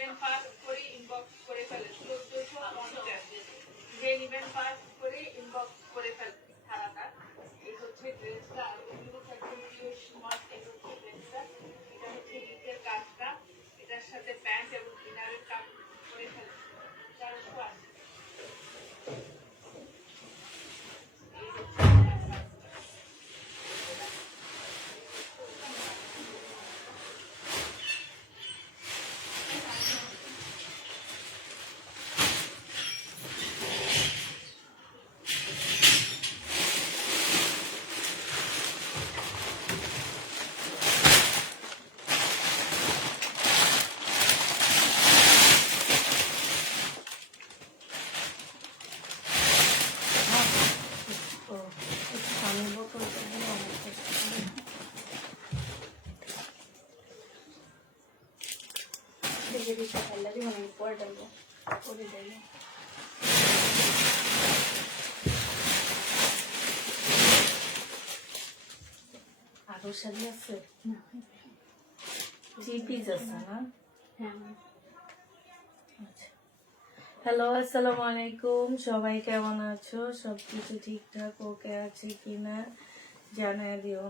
নিবেন পাস করে ইনবক্স করে ফেলেন 1450 যে নিবেন পাস করে ইনবক্স করে ফেলেন সারাটা এই হচ্ছে ড্রেসটা আর এগুলো একদম পিওর স্মল এই হচ্ছে ড্রেসটা এটা হচ্ছে নিচের কাজটা এটার সাথে প্যান্ট এবং ইনারের কাজ করে ফেলেন 480 আরো শাড়ি আছে থ্রি পিস আছে না? হ্যালো, আসসালামু আলাইকুম। সবাই কেমন আছো? সবকিছু ঠিকঠাক ওকে আছে কিনা জানাই দিও।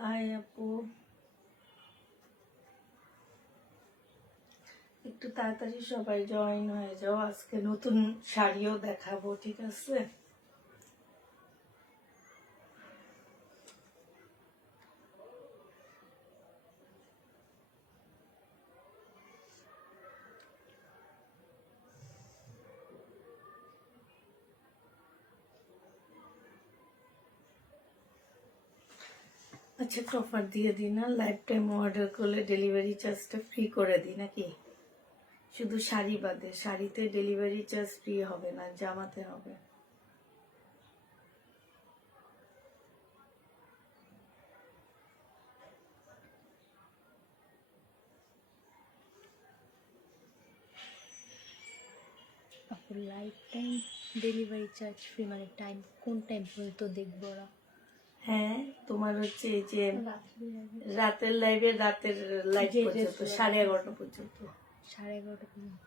হাই আপু, একটু তাড়াতাড়ি সবাই জয়েন হয়ে যাও। আজকে নতুন শাড়িও দেখাবো, ঠিক আছে? আচ্ছা, একটা অফার দিয়ে দিই না, লাইফ টাইম অর্ডার করলে ডেলিভারি চার্জটা ফ্রি করে দিই নাকি? শুধু শাড়ি বাদে, শাড়িতে ডেলিভারি চার্জ ফ্রি হবে না, জামাতে হবে। Life time delivery charge free মানে টাইম কোন টাইম পর্যন্ত দেখবো ওরা? হ্যাঁ, তোমার হচ্ছে এই যে রাতের লাইভে রাতের লাইভ পর্যন্ত 11:30 পর্যন্ত। 11:30 পর্যন্ত।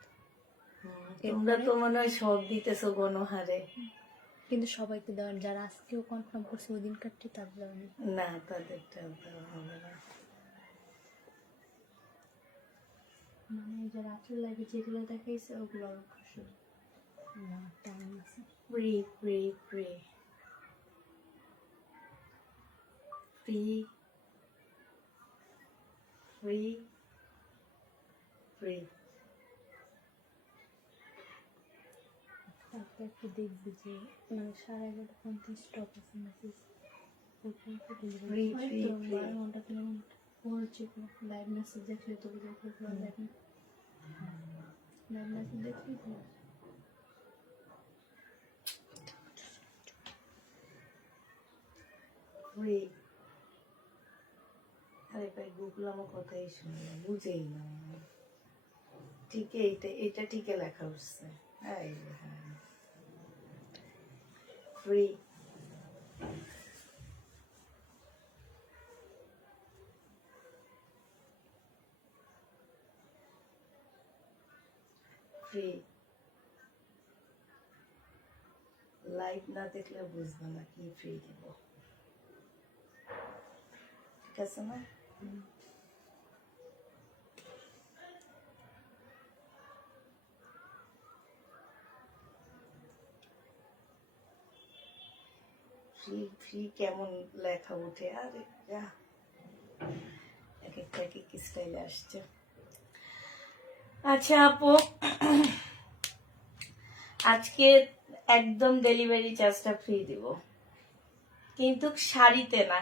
তোমরা তো মনে হয় সব দিতেছো গণহারে। কিন্তু সবাইকে দেওয়ার যারা আজকেও কনফার্ম করছে ওই দিন কাটটি তাদের দেওয়া নেই। না, তাদেরটা দেওয়া হবে না। মানে যারা রাতের লাইভে যেগুলো দেখাইছে ওগুলো আরো খুশি না, টাইম আছে। Free free free free free free. তারপর একটু দেখবি যে মানে 11:30 স্টপ আছে মেসেজ ফ্রি ফ্রি ফ্রি। 12 ঘন্টা 3 ঘন্টা পৌঁছে লাইভ মেসেজ দেখলে তো বুঝে লাইভ মেসেজ দেখলি ফ্রি। আরে ভাই, গুগল আমার কথাই শুনে না, বুঝেই না। ঠিক এটা ঠিকই লেখা উঠছে। হ্যাঁ, ফ্রি ফ্রি। লাইভ না দেখলে বুঝবে না কি ফ্রি দিব, ঠিক আছে না? ফ্রি ফ্রি কেমন লেখা ওঠে? আরে যা, একটা কি কি স্টাইলে আসছে। আচ্ছা আপু, আজকে একদম ডেলিভারি চার্জটা ফ্রি দিব, কিন্তু শাড়িতে না,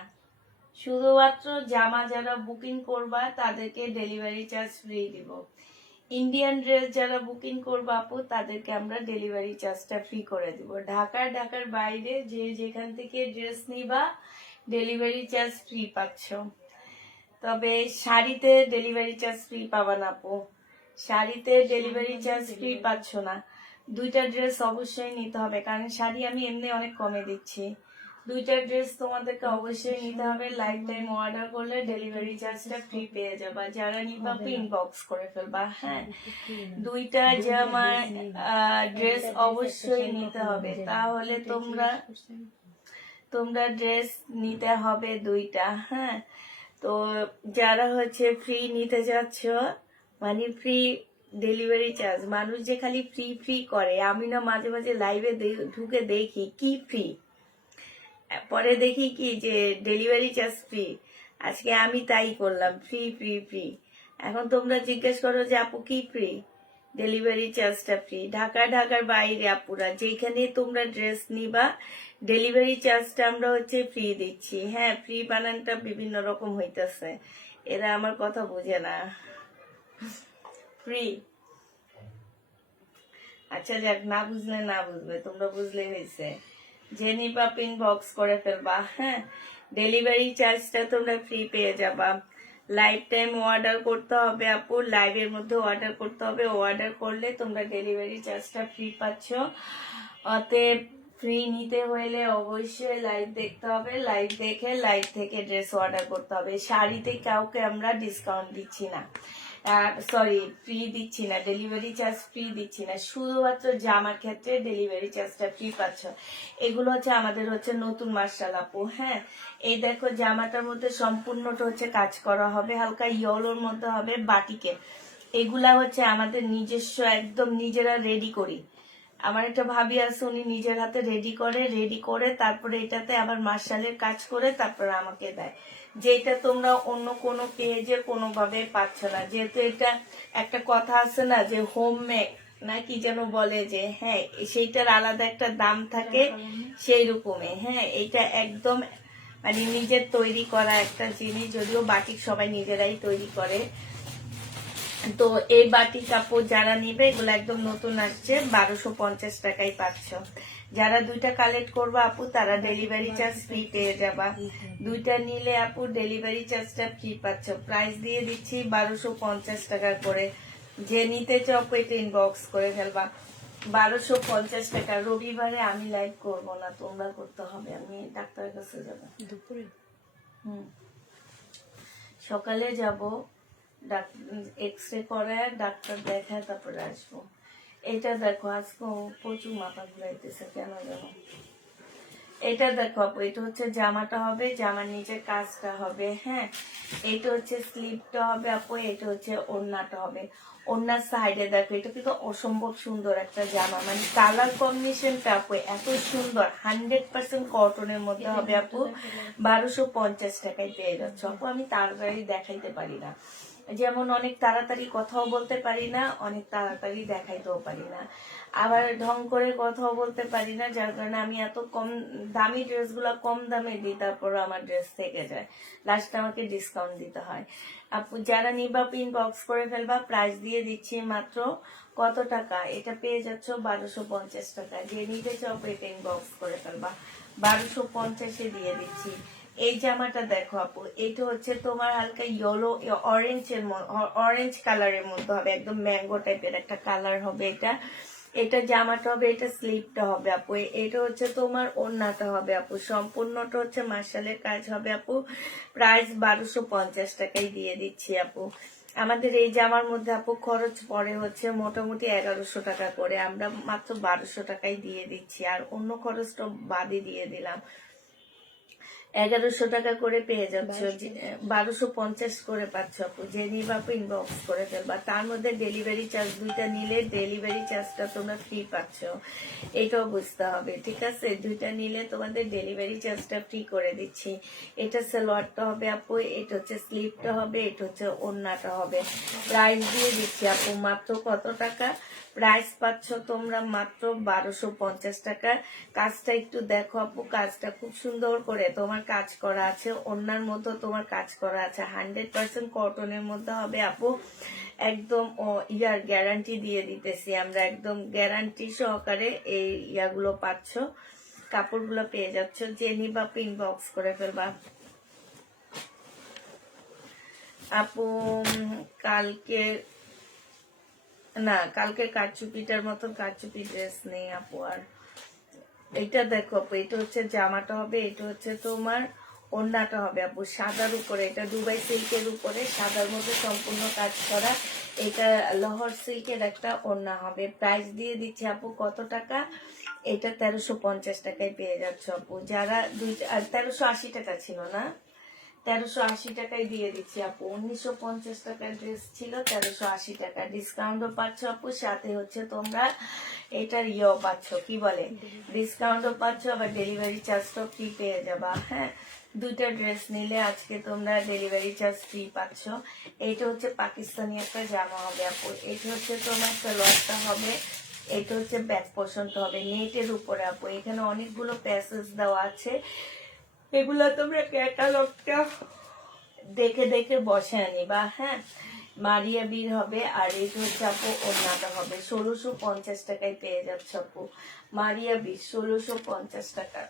শুধুমাত্র জামা যারা বুকিং করবা তাদেরকে ডেলিভারি চার্জ ফ্রি দিব। ইন্ডিয়ান ড্রেস যারা বুকিং করবা আপু তাদেরকে আমরা ডেলিভারি চার্জটা ফ্রি করে দিব। ঢাকার বাইরে যে যেখান থেকে ড্রেস নিবা ডেলিভারি চার্জ ফ্রি পাচ্ছ। তবে শাড়িতে ডেলিভারি চার্জ ফ্রি পাবা না আপু, শাড়িতে ডেলিভারি চার্জ ফ্রি পাচ্ছ না। দুইটা ড্রেস অবশ্যই নিতে হবে, কারণ শাড়ি আমি এমনি অনেক কমে দিচ্ছি। দুইটা ড্রেস তোমাদেরকে অবশ্যই নিতে হবে। লাইফ টাইম অর্ডার করলে ডেলিভারি চার্জটা ফ্রি পেয়ে যাবা। যারা নিবা ইনবক্স করে ফেলবা। হ্যাঁ, দুইটা জামা ড্রেস অবশ্যই নিতে হবে, তাহলে তোমরা ড্রেস নিতে হবে দুইটা। হ্যাঁ, তো যারা হচ্ছে ফ্রি নিতে যাচ্ছ, মানে ফ্রি ডেলিভারি চার্জ, মানুষ যে খালি ফ্রি ফ্রি করে, আমি না মাঝে মাঝে লাইভে ঢুকে দেখি কি ফ্রি, পরে দেখি কি যে ডেলিভারি চার্জ ফ্রি। আজকে আমি তাই করলাম, ফ্রি ফ্রি ফ্রি। এখন তোমরা জিজ্ঞেস করো যে আপু কি ফ্রি? ডেলিভারি চার্জটা ফ্রি। ঢাকার বাইরে আপুরা যেখানে তোমরা ড্রেস নিবা ডেলিভারি চার্জটা আমরা হচ্ছে ফ্রি দিচ্ছি। হ্যাঁ, ফ্রি বানানটা বিভিন্ন রকম হইতেছে, এরা আমার কথা বুঝে না। ফ্রি। আচ্ছা যাক, না বুঝলে না বুঝবে, তোমরা বুঝলে হয়েছে। যে নিবা ইনবক্স করে ফেলবা। হ্যাঁ, ডেলিভারি চার্জটা তোমরা ফ্রি পেয়ে যাবা। লাইফ টাইম অর্ডার করতে হবে আপু, লাইভের মধ্যে অর্ডার করতে হবে। অর্ডার করলে তোমরা ডেলিভারি চার্জটা ফ্রি পাচ্ছ। অতএব ফ্রি নিতে হলে অবশ্যই লাইভ দেখতে হবে, লাইভ দেখে লাইভ থেকে ড্রেস অর্ডার করতে হবে। শাড়িতে কাউকে আমরা ডিসকাউন্ট দিচ্ছি না, সরি ফ্রি দিচ্ছি না, ডেলিভারি চার্জ ফ্রি দিচ্ছি না, শুধুমাত্র জামার ক্ষেত্রে ডেলিভারি চার্জটা ফ্রি পাচ্ছ। এগুলো হচ্ছে আমাদের হচ্ছে নতুন মার্শাল আপু। হ্যাঁ, এই দেখো জামাটার মধ্যে সম্পূর্ণটা হচ্ছে কাজ করা হবে, হালকা ইয়েলোর মধ্যে হবে বাটিকে। এগুলা হচ্ছে আমাদের নিজস্ব, একদম নিজেরা রেডি করি। আমার একটা ভাবি আছে, উনি নিজের হাতে রেডি করে তারপরে এটাতে আবার মার্শালের কাজ করে তারপরে আমাকে দেয়, যেটা তোমরা অন্য কোনো পেজে কোনোভাবে পাচ্ছ না। যেহেতু এটা একটা কথা আছে না যে হোমমেড না কি যেন বলে, যে হ্যাঁ সেইটার আলাদা একটা দাম থাকে, সেই রকমই। হ্যাঁ, এটা একদম মানে নিজের তৈরি করা একটা জিনিস, যদিও বাটিক সবাই নিজেরাই তৈরি করে। তো এই বাটিক কাপড় যারা নিবে এগুলো একদম নতুন আসছে, 1250 টাকায় পাচ্ছ। যারা দুইটা কালেক্ট করবা আপু তারা ডেলিভারি চার্জ ফ্রি পেয়ে যাবা। দুইটা নিলে আপু ডেলিভারি চার্জটা ফ্রি পাচ্ছ। প্রাইস দিয়ে দিচ্ছি 1250 টাকা করে। যে নিতে চাও এটা ইনবক্স করে ফেলবা। 1250 টাকা। রবিবারে আমি লাইভ করব না, তোমরা করতে হবে, আমি ডাক্তারের কাছে যাবো দুপুরে। সকালে যাব, এক্সরে করে ডাক্তার দেখায় তারপরে আসবো। এটা দেখো আজকে প্রচুর মাথা ঘুরাইতেছে কেন জানো। এটা দেখো আপু, এটা হচ্ছে জামাটা হবে, জামার নিচে কাজটা হবে। হ্যাঁ, এটা হচ্ছে স্লিপটা হবে আপু, এটা হচ্ছে ওড়নাটা হবে। ওড়নার সাইডে দেখো, এটা কিন্তু অসম্ভব সুন্দর একটা জামা, মানে কালার কম্বিনেশনটা আপু এত সুন্দর, 100% কটনের মধ্যে হবে আপু। 1250 টাকায় পেয়ে যাচ্ছ আপু। আমি তাড়াতাড়ি দেখাইতে পারি না, যেমন অনেক তাড়াতাড়ি কথাও বলতে পারি না, অনেক তাড়াতাড়ি দেখাইতেও পারি না, আবার ঢং করে কথাও বলতে পারি না, যার কারণে আমি এত কম দামি ড্রেসগুলো কম দামে দিই, তারপর আমার ড্রেস থেকে যায়, লাস্টে আমাকে ডিসকাউন্ট দিতে হয়। আপু যারা নিবা ইনবক্স করে ফেলবা। প্রাইস দিয়ে দিচ্ছি মাত্র কত টাকা, এটা পেয়ে যাচ্ছ 1250 টাকা। যে নিতে চাও এটা ইনবক্স করে ফেলবা, 1250-এ দিয়ে দিচ্ছি। এই জামাটা দেখো আপু, এটা হচ্ছে তোমার হালকা ইয়েলো অরেঞ্জ কালারের মধ্যে হবে, একদম ম্যাঙ্গো টাইপের একটা কালার হবে। এটা জামাটা হবে, এটা স্লিপটা হবে আপু। এটা হচ্ছে তোমার ওড়নাটা হবে আপু, সম্পূর্ণটা হচ্ছে মার্শালের কাজ হবে আপু। প্রাইস 1250 টাকায় দিয়ে দিচ্ছি আপু। আমাদের এই জামার মধ্যে আপু খরচ পড়ে হচ্ছে মোটামুটি 1100 টাকা করে, আমরা মাত্র 1200 টাকায় দিয়ে দিচ্ছি, আর অন্য খরচটা বাদই দিয়ে দিলাম। 1100 টাকা করে পেয়ে যাচ্ছ, 1250 করে পাচ্ছ আপু। যে নিবা আপু ইনবক্স করে ফেলবা। তার মধ্যে ডেলিভারি চার্জ দুইটা নিলে ডেলিভারি চার্জটা তোমরা ফ্রি পাচ্ছ, এটাও বুঝতে হবে, ঠিক আছে? দুইটা নিলে তোমাদের ডেলিভারি চার্জটা ফ্রি করে দিচ্ছি। এটা সালোয়ারটা হবে আপু, এটা হচ্ছে স্লিপটা হবে, এটা হচ্ছে ওড়নাটা হবে। প্রাইস দিয়ে দিচ্ছি আপু মাত্র কত টাকা? প্রাইস পাচ্ছ তোমরা মাত্র 1250 টাকা। কাজটা একটু দেখো আপু, কাজটা খুব সুন্দর করে তোমার কাজ করা আছে, অন্যার মতো তোমার কাজ করা আছে, 100% কটনের মধ্যে হবে আপু। একদম ইয়ার গ্যারান্টি দিয়ে দিতেছি আমরা, একদম গ্যারান্টি সহকারে এই ইয়াগুলো পাচ্ছ, কাপড়গুলো পেয়ে যাচ্ছ। যে নিবা ইনবক্স করে ফেলবা আপু। কালকে না, কালকে কারচুপিটার মতন কারচুপি ড্রেস নেই আপু। আর এটা দেখো আপু, এটা হচ্ছে জামাটা হবে, এটা হচ্ছে তোমার ওড়নাটা হবে আপু, সাদার উপরে। এটা দুবাই সিল্কের উপরে সাদার মধ্যে সম্পূর্ণ কাজ করা। এটা লহর সিল্কের একটা ওড়না হবে। প্রাইস দিয়ে দিচ্ছে আপু কত টাকা? এটা 1350 টাকায় পেয়ে যাচ্ছ আপু। যারা 1380 টাকা ছিল না, 1380 টাকায় দিয়ে দিচ্ছি আপু। 1950 টাকার ড্রেস ছিল, 1380 টাকা ডিসকাউন্টও পাচ্ছ আপু। সাথে হচ্ছে তোমরা এটার ইয়েও পাচ্ছ, কি বলে, ডিসকাউন্টও পাচ্ছ, আবার ডেলিভারি চার্জটাও ফ্রি পেয়ে যাবা। হ্যাঁ, দুইটা ড্রেস নিলে আজকে তোমরা ডেলিভারি চার্জ ফ্রি পাচ্ছ। এইটা হচ্ছে পাকিস্তানি একটা জামা হবে আপু, এটা হচ্ছে তোমার সালোয়ারটা হবে, এটা হচ্ছে ব্যাক পোর্শনটা হবে নেটের উপরে আপু। এখানে অনেকগুলো প্যাসেজ দেওয়া আছে, এগুলো তোমরা ক্যাটালগটা দেখে দেখে বসে আনিবা। হ্যাঁ, মারিয়া বীর হবে। আর এই হচ্ছে আপু ওড়নাটা হবে, 1650 টাকায় পেয়ে যাচ্ছে আপু। মারিয়া বীর 1650 টাকা,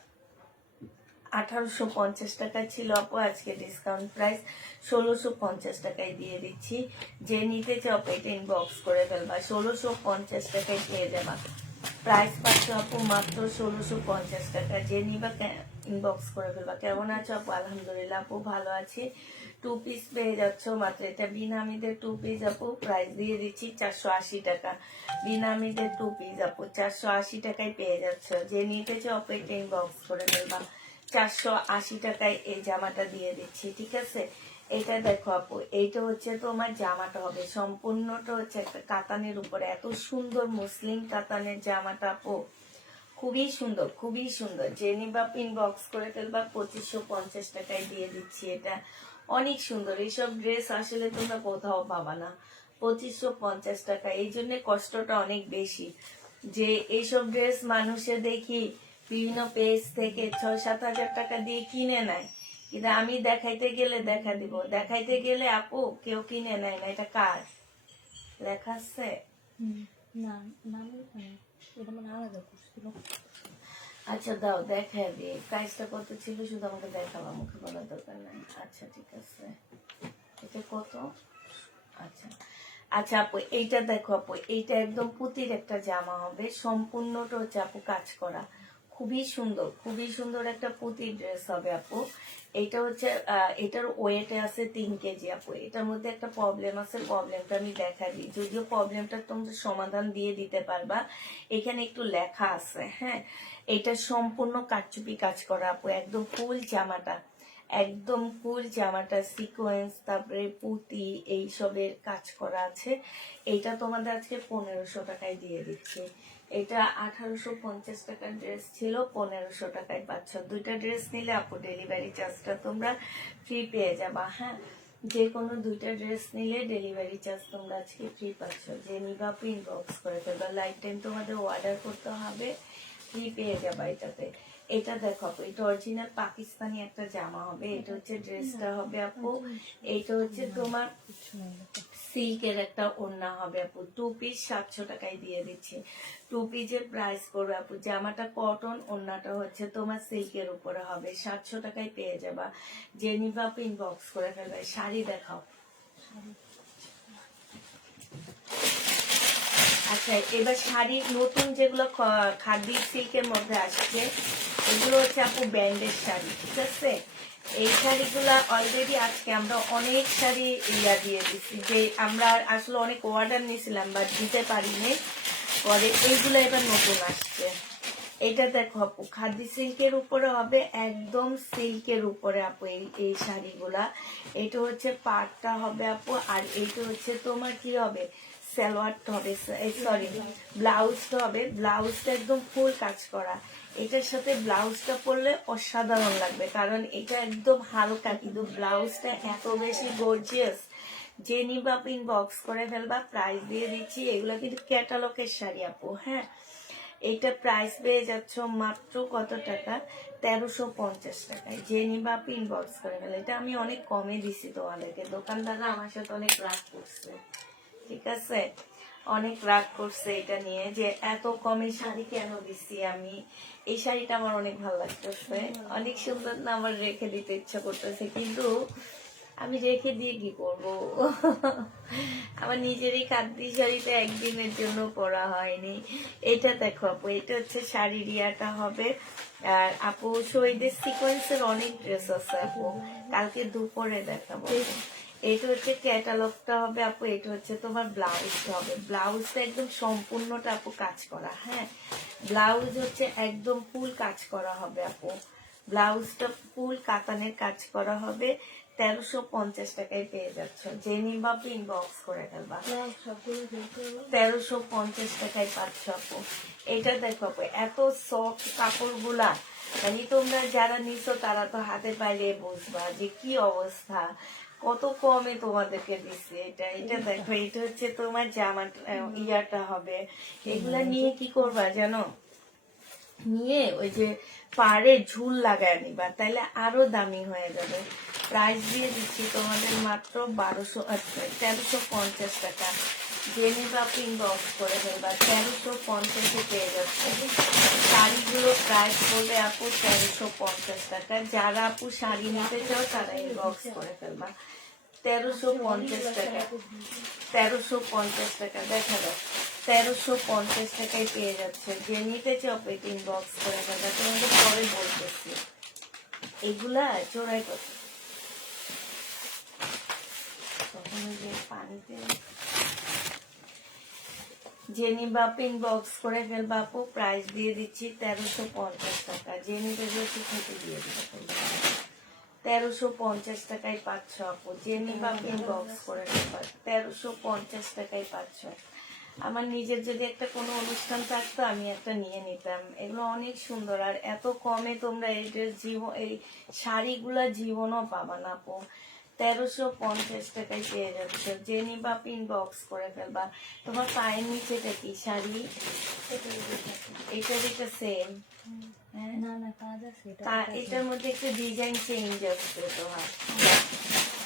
1850 টাকা ছিল আপু, আজকে ডিসকাউন্ট প্রাইস 1650 টাকায় দিয়ে দিচ্ছি। যে নিতে চাও এটা ইনবক্স করে ফেলবা, 1650 টাকায় পেয়ে যাবা। প্রাইস পাচ্ছ আপু মাত্র 1650 টাকা। যে নিবা ইনবক্স করে ফেলবা। কেমন আছো আপু? আলহামদুলিল্লাহ আপু ভালো আছি। 2 পিস পেয়ে যাচ্ছ মাত্র। এটা বিনামিদের 2 পিস আপু, প্রাইস দিয়ে দিচ্ছি 480 টাকা। বিনামিদের 2 পিস আপু 480 টাকায় পেয়ে যাচ্ছ। যে নিতে চাও আপু এটা ইনবক্স করে ফেলবা। 480 টাকায় এই জামাটা দিয়ে দিচ্ছি, ঠিক আছে? এটা দেখো আপু, এইটা হচ্ছে তোমার জামাটা হবে, সম্পূর্ণটা হচ্ছে একটা কাতানের উপরে, এত সুন্দর মুসলিম কাতানের জামাটা আপু, খুবই সুন্দর, খুবই সুন্দর। জেনিবা ইনবক্স করে ফেলবা, 2550 টাকায় দিয়ে দিচ্ছি। এটা অনেক সুন্দর, এইসব ড্রেস আসলে তোমরা কোথাও পাবা না। 2550 টাকা, এই জন্য কষ্টটা অনেক বেশি যে এইসব ড্রেস মানুষে দেখি বিভিন্ন পেজ থেকে 6-7 হাজার টাকা দিয়ে কিনে নেয়, কিন্তু আমি দেখাইতে গেলে দেখা দিব, দেখাইতে গেলে আপু কেউ কিনে নেয় না। এটা কার লেখা আছে? না, নাম এখানে এটা মানে আলাদা করছিল। আচ্ছা দাও, দেখা দিই প্রাইসটা কত ছিল, শুধু আমাকে দেখাবা, মুখে বলার দরকার নাই। আচ্ছা ঠিক আছে, এটা কত? আচ্ছা আচ্ছা আপু, এইটা দেখো আপু, এইটা একদম পুতির একটা জামা হবে, সম্পূর্ণটা হচ্ছে আপু কাজ করা, খুবই সুন্দর, খুবই সুন্দর একটা পুতির ড্রেস হবে আপু। এইটা হচ্ছে এটার ওয়েটে আছে 3 কেজি আপু। এটার মধ্যে একটা প্রবলেম আছে, প্রবলেমটা আমি দেখা দিই, যদিও প্রবলেমটা তোমরা সমাধান দিয়ে দিতে পারবা। এখানে একটু লেখা আছে, হ্যাঁ। এটা সম্পূর্ণ কারচুপি কাজ করা আপু, একদম ফুল জামাটা, একদম ফুল জামাটা সিকোয়েন্স, তারপরে পুঁতি এইসবের কাজ করা আছে। এইটা তোমাদের আজকে 1500 টাকায় দিয়ে দিচ্ছি। এটা 1850 টাকার ড্রেস ছিল, 1500 টাকায় পাচ্ছ। দুইটা ড্রেস নিলে আপু ডেলিভারি চার্জটা তোমরা ফ্রি পেয়ে যাবা। হ্যাঁ, যে কোনো দুইটা ড্রেস নিলে ডেলিভারি চার্জ তোমরা আজকে ফ্রি পাচ্ছ। যে নিবা আপু ইনবক্স করে ফেলবা, লাইফ টাইম তোমাদের অর্ডার করতে হবে, ফ্রি পেয়ে যাবা এটাতে। এটা দেখো আপু, এটা অরিজিনাল পাকিস্তানি একটা জামা হবে, এটা হচ্ছে ড্রেসটা হবে আপু। এইটা হচ্ছে তোমার সিল্কের একটা ওড়না হবে আপু। 2 পিস 700 টাকায় দিয়ে দিচ্ছি। 2 পিসের প্রাইস পড়বে আপু, জামাটা কটন, ওড়নাটা হচ্ছে তোমার সিল্কের উপরে হবে, 700 টাকায় পেয়ে যাবা। জেনিভা আপু ইনবক্স করে ফেলবে। শাড়ি দেখাও। আচ্ছা, এবার শাড়ির নতুন যেগুলো খাদি সিল্কের মধ্যে আসছে, এগুলো হচ্ছে আপু ব্যান্ডের শাড়ি, ঠিক আছে? এই শাড়িগুলা অলরেডি আজকে আমরা অনেক শাড়ি দিয়ে দিচ্ছি, যে আমরা আসলে অনেক অর্ডার নিয়েছিলাম বাট দিতে পারিনি, পরে এইগুলো এবার নতুন আসছে। এটা দেখো আপু, খাদি সিল্কের উপরে হবে, একদম সিল্কের উপরে আপু এই শাড়িগুলা। এটা হচ্ছে পাটটা হবে আপু, আর এইটা হচ্ছে তোমার কি হবে, সালোয়ারটা হবে, সরি ব্লাউজটা হবে। ব্লাউজটা একদম ফুল কাজ করা। এটার সাথে ব্লাউজটা পরলে অসাধারণ লাগবে, কারণ এটা একদম হালকা, কিন্তু ব্লাউজটা এত বেশি গর্জিয়াস। যে নিবা ইনবক্স করে ফেলবা, প্রাইস দিয়ে দিচ্ছি। এগুলো কিন্তু ক্যাটালগের শাড়ি আপু, হ্যাঁ। এটা প্রাইস পেয়ে যাচ্ছ মাত্র কত টাকা, 1350 টাকায়। যে নিবা ইনবক্স করে ফেলে। এটা আমি অনেক কমে দিছি তোমাদেরকে, দোকানদাররা আমার সাথে অনেক রাগ করছে, ঠিক আছে, অনেক রাগ করছে এটা নিয়ে যে এত কমে শাড়ি কেন দিচ্ছি আমি। এই শাড়িটা আমার অনেক ভালো লাগতেছে, অনেক সুন্দর না, আমার রেখে দিতে ইচ্ছা করতেছে, কিন্তু আমি রেখে দিয়ে কি করব। আমার নিজেরই কাঁদি শাড়িটা একদিনের জন্য পরা হয়নি। এটা দেখো আপু, এটা হচ্ছে শাড়ির ইয়াটা হবে। আর আপু শহীদের সিকোয়েন্সের অনেক ড্রেস আছে আপু, কালকে দুপুরে দেখাবো। এটা হচ্ছে ক্যাটালগটা হবে আপু। এটা হচ্ছে তোমার ব্লাউজটা হবে। ব্লাউজটা একদম সম্পূর্ণটা আপু কাজ করা, হ্যাঁ। ব্লাউজ হচ্ছে একদম ফুল কাজ করা হবে আপু। ব্লাউজটা ফুল কাতানের কাজ করা হবে। 1350 টাকায় পেয়ে যাচ্ছ। যে নিবা ইনবক্স করে ফেলবা। 1350 টাকায় পাচ্ছ আপু। এটা দেখো আপু, এত সফট কাপড় গুলা, মানে তোমরা যারা নিছো তারা তো হাতে পাইলে বুঝবা যে কি অবস্থা, কত কমে তোমাদেরকে দিচ্ছে। এটা দেখো, এটা হচ্ছে তোমার জামা ইয়াটা হবে। এগুলা নিয়ে কি করবা জানো, নিয়ে ওই যে পাড়ে ঝুল লাগায় নিবা, তাইলে আরো দামি হয়ে যাবে। প্রাইস দিয়ে দিচ্ছি তোমাদের মাত্র 1350 টাকা। যে নিবা ইনবক্স করে ফেলবা, 1350 পেয়ে যাচ্ছে। শাড়িগুলো প্রাইস পড়বে আপু 1350 টাকা। যারা আপু শাড়ি নিতে চাও তারা ইনবক্স করে ফেলবা। 1350 টাকা, 1350 টাকা দেখা যাচ্ছে। 1350 টাকায় পেয়ে যাচ্ছে। যে নিতে চাও পেট ইনবক্স করে ফেলবা। তোমাদের পরে বলতেছি এগুলা চোরাই কত, তখন ওই যে পানিতে যে নিবা ইনবক্স করে ফেলবা আপু। প্রাইস দিয়ে দিচ্ছি 1350 টাকা। যে নিতে বেশি থেকে দিয়ে দিতে 1350 টাকায় পাচ্ছ আপু। যে নিবা ইনবক্স করে ফেলবা, 1350 টাকায় পাচ্ছ। আমার নিজের যদি একটা কোনো অনুষ্ঠান থাকতো আমি একটা নিয়ে নিতাম। এগুলো অনেক সুন্দর, আর এত কমে তোমরা এই শাড়িগুলা জীবনও পাবা না আপু। 1350 টাকায় পেয়ে যাচ্ছে। যে নিবা ইনবক্স করে ফেলবা। তোমার পায়ের নিচেটা কি শাড়ি? এটার এটা সেম, হ্যাঁ না না কাজ আছে এটা। এটার মধ্যে একটা ডিজাইন চেঞ্জ আসছে তোমার।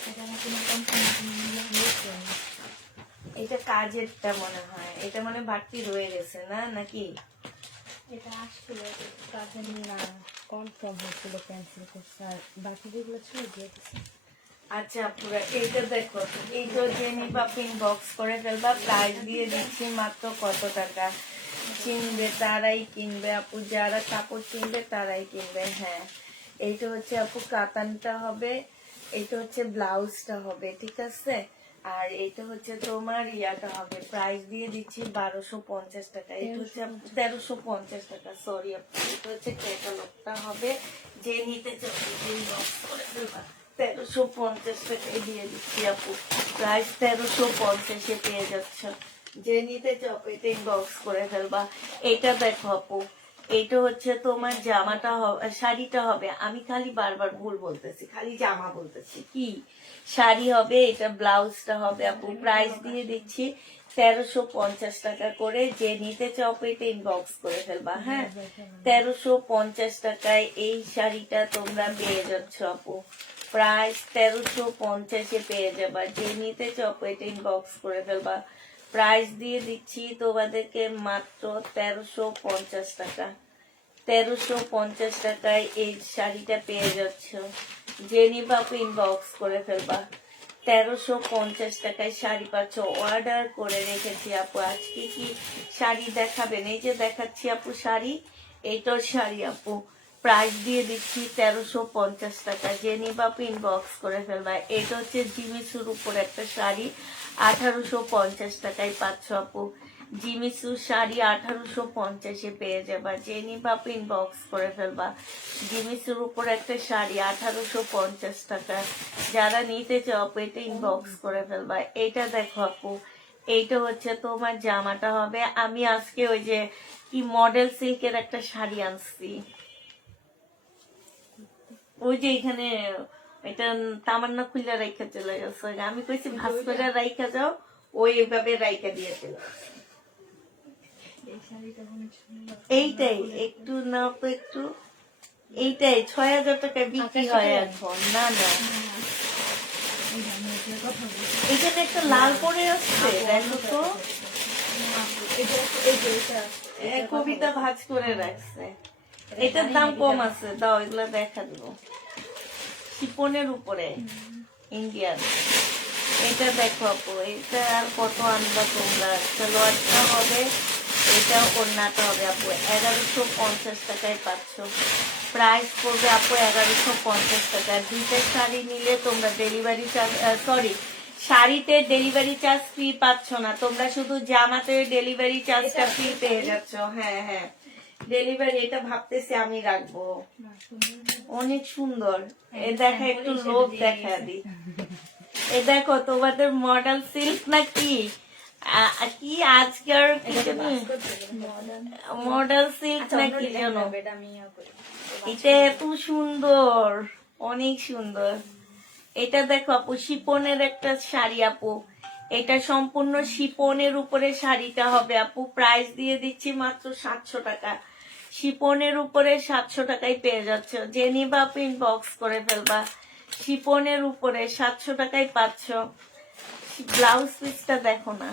এটা আমার কোনো কোম্পানি হয়েছে। এটা কাজেরটা মনে হয়, এটা মানে বাড়তি রয়ে গেছে না নাকি? এটা আসছিল কাজে না, কনফার্ম হয়েছিল, ক্যান্সেল করছে, আর বাকি যেগুলো ছিল দিয়ে দিচ্ছে। আচ্ছা পুরো এইটা দেখো, এইটা যে নিবা ইনবক্স করে ফেলবা। প্রাইস দিয়ে দিচ্ছি মাত্র কত টাকা। চিনবে তারাই কিনবে আপু, যারা কাপড় কিনবে তারাই কিনবে, হ্যাঁ। এইটা হচ্ছে আপু কাতানটা হবে, এইটা হচ্ছে ব্লাউজটা হবে, ঠিক আছে। আর এইটা হচ্ছে তোমার ইয়াটা হবে। প্রাইস দিয়ে দিচ্ছি 1250 টাকা। এটা হচ্ছে 1350 টাকা, সরি আপু। এটা হচ্ছে ক্যাটালগটা হবে। যে নিতে চাও ইনবক্স করে ফেলবা। 1350 টাকায় দিয়ে দিচ্ছি আপু। প্রাইস 1350 পেয়ে যাচ্ছ। যে নিতে চাও এটা ইনবক্স করে ফেলবা। এটা দেখো আপু, এইটা হচ্ছে তোমার জামাটা শাড়িটা হবে। আমি খালি বারবার ভুল বলতেছি, খালি জামা বলতেছি, কি শাড়ি হবে। এটা ব্লাউজটা হবে আপু। প্রাইস দিয়ে দিচ্ছি 1350 টাকা করে। যে নিতে চাও এটা ইনবক্স করে ফেলবা, হ্যাঁ। 1350 টাকায় এই শাড়িটা তোমরা পেয়ে যাচ্ছ আপু। প্রাইস 1350 পেয়ে যাবা। যে নিতে চাও এটা ইনবক্স করে ফেলবা। প্রাইস দিয়ে দিচ্ছি তোমাদেরকে মাত্র 1350 টাকা। 1350 টাকায় এই শাড়িটা পেয়ে যাচ্ছ। যে নিবা ইনবক্স করে ফেলবা। 1350 টাকায় শাড়ি পাচ্ছ। অর্ডার করে রেখেছি আপু। আজকে কি শাড়ি দেখাবেন? এই যে দেখাচ্ছি আপু শাড়ি, এইটার শাড়ি আপু। প্রাইস দিয়ে দিচ্ছি 1350 টাকা। যে নিবা ইনবক্স করে ফেলবা। এটা হচ্ছে জিমিচুর উপর একটা শাড়ি, 1850 টাকায় পাচ্ছ আপু। জিমিচু শাড়ি 1850-এ পেয়ে যাবা, যে নিবা ইনবক্স করে ফেলবা। জিমিচুর উপর একটা শাড়ি 1850 টাকা, যারা নিতে চাও আপু এটা ইনবক্স করে ফেলবা। এইটা দেখো আপু, এইটা হচ্ছে তোমার জামাটা হবে। আমি আজকে ওই যে কি মডেল সিল্কের একটা শাড়ি আনছি, ওই যে এখানে এটা তামান্না খুলে রাইখা চলে গেছে, আমি কইছি ভাস করে রাইখা যাও, ওইভাবে রাইখা দিয়েছিল। এই শাড়িটা অনেক সুন্দর। এইটাই একটু নাও তো একটু, এইটাই 6000 টাকায় বিক্রি হয় এখন। না না, এই যে আমি এটার কথা বলছি। এখানে একটা লাল পরে আসছে, দেখো তো, কবিতা ভাঁজ করে রাখছে। এটার দাম কম আছে, দাও এগুলা দেখা দিব। শিপনের উপরে ইন্ডিয়ান, এটা দেখো আপু, এটা আর কত আনবা তোমরা। সালোয়ারটা হবে, এটা ওড়নাটা হবে আপু। 1150 টাকায় পাচ্ছ, প্রাইস পড়বে আপু 1150 টাকা। দুইটা শাড়ি নিলে তোমরা ডেলিভারি চার্জ, সরি, শাড়িতে ডেলিভারি চার্জ ফ্রি পাচ্ছ না তোমরা, শুধু জামাতে ডেলিভারি চার্জটা ফ্রি পেয়ে যাচ্ছ। হ্যাঁ হ্যাঁ, ডেলিভারি, এটা ভাবতেছি আমি রাখবো, অনেক সুন্দর। এ দেখা একটু লোক দেখা দি, এ দেখো তোমাদের মডেল সিল্ক নাকি কি আজকের মডেল সিল্ক নাকি জানো, এটা এত সুন্দর, অনেক সুন্দর। এটা দেখো আপু, শিপনের একটা শাড়ি আপু, এটা সম্পূর্ণ শিপনের উপরে শাড়িটা হবে আপু। প্রাইস দিয়ে দিচ্ছি মাত্র 700 টাকা, শিপনের উপরে 700 টাকায় পেয়ে যাচ্ছ। যে নিবা ইনবক্স করে ফেলবা, শিপনের উপরে 700 টাকায় পাচ্ছ। ব্লাউজ পিসটা দেখো না,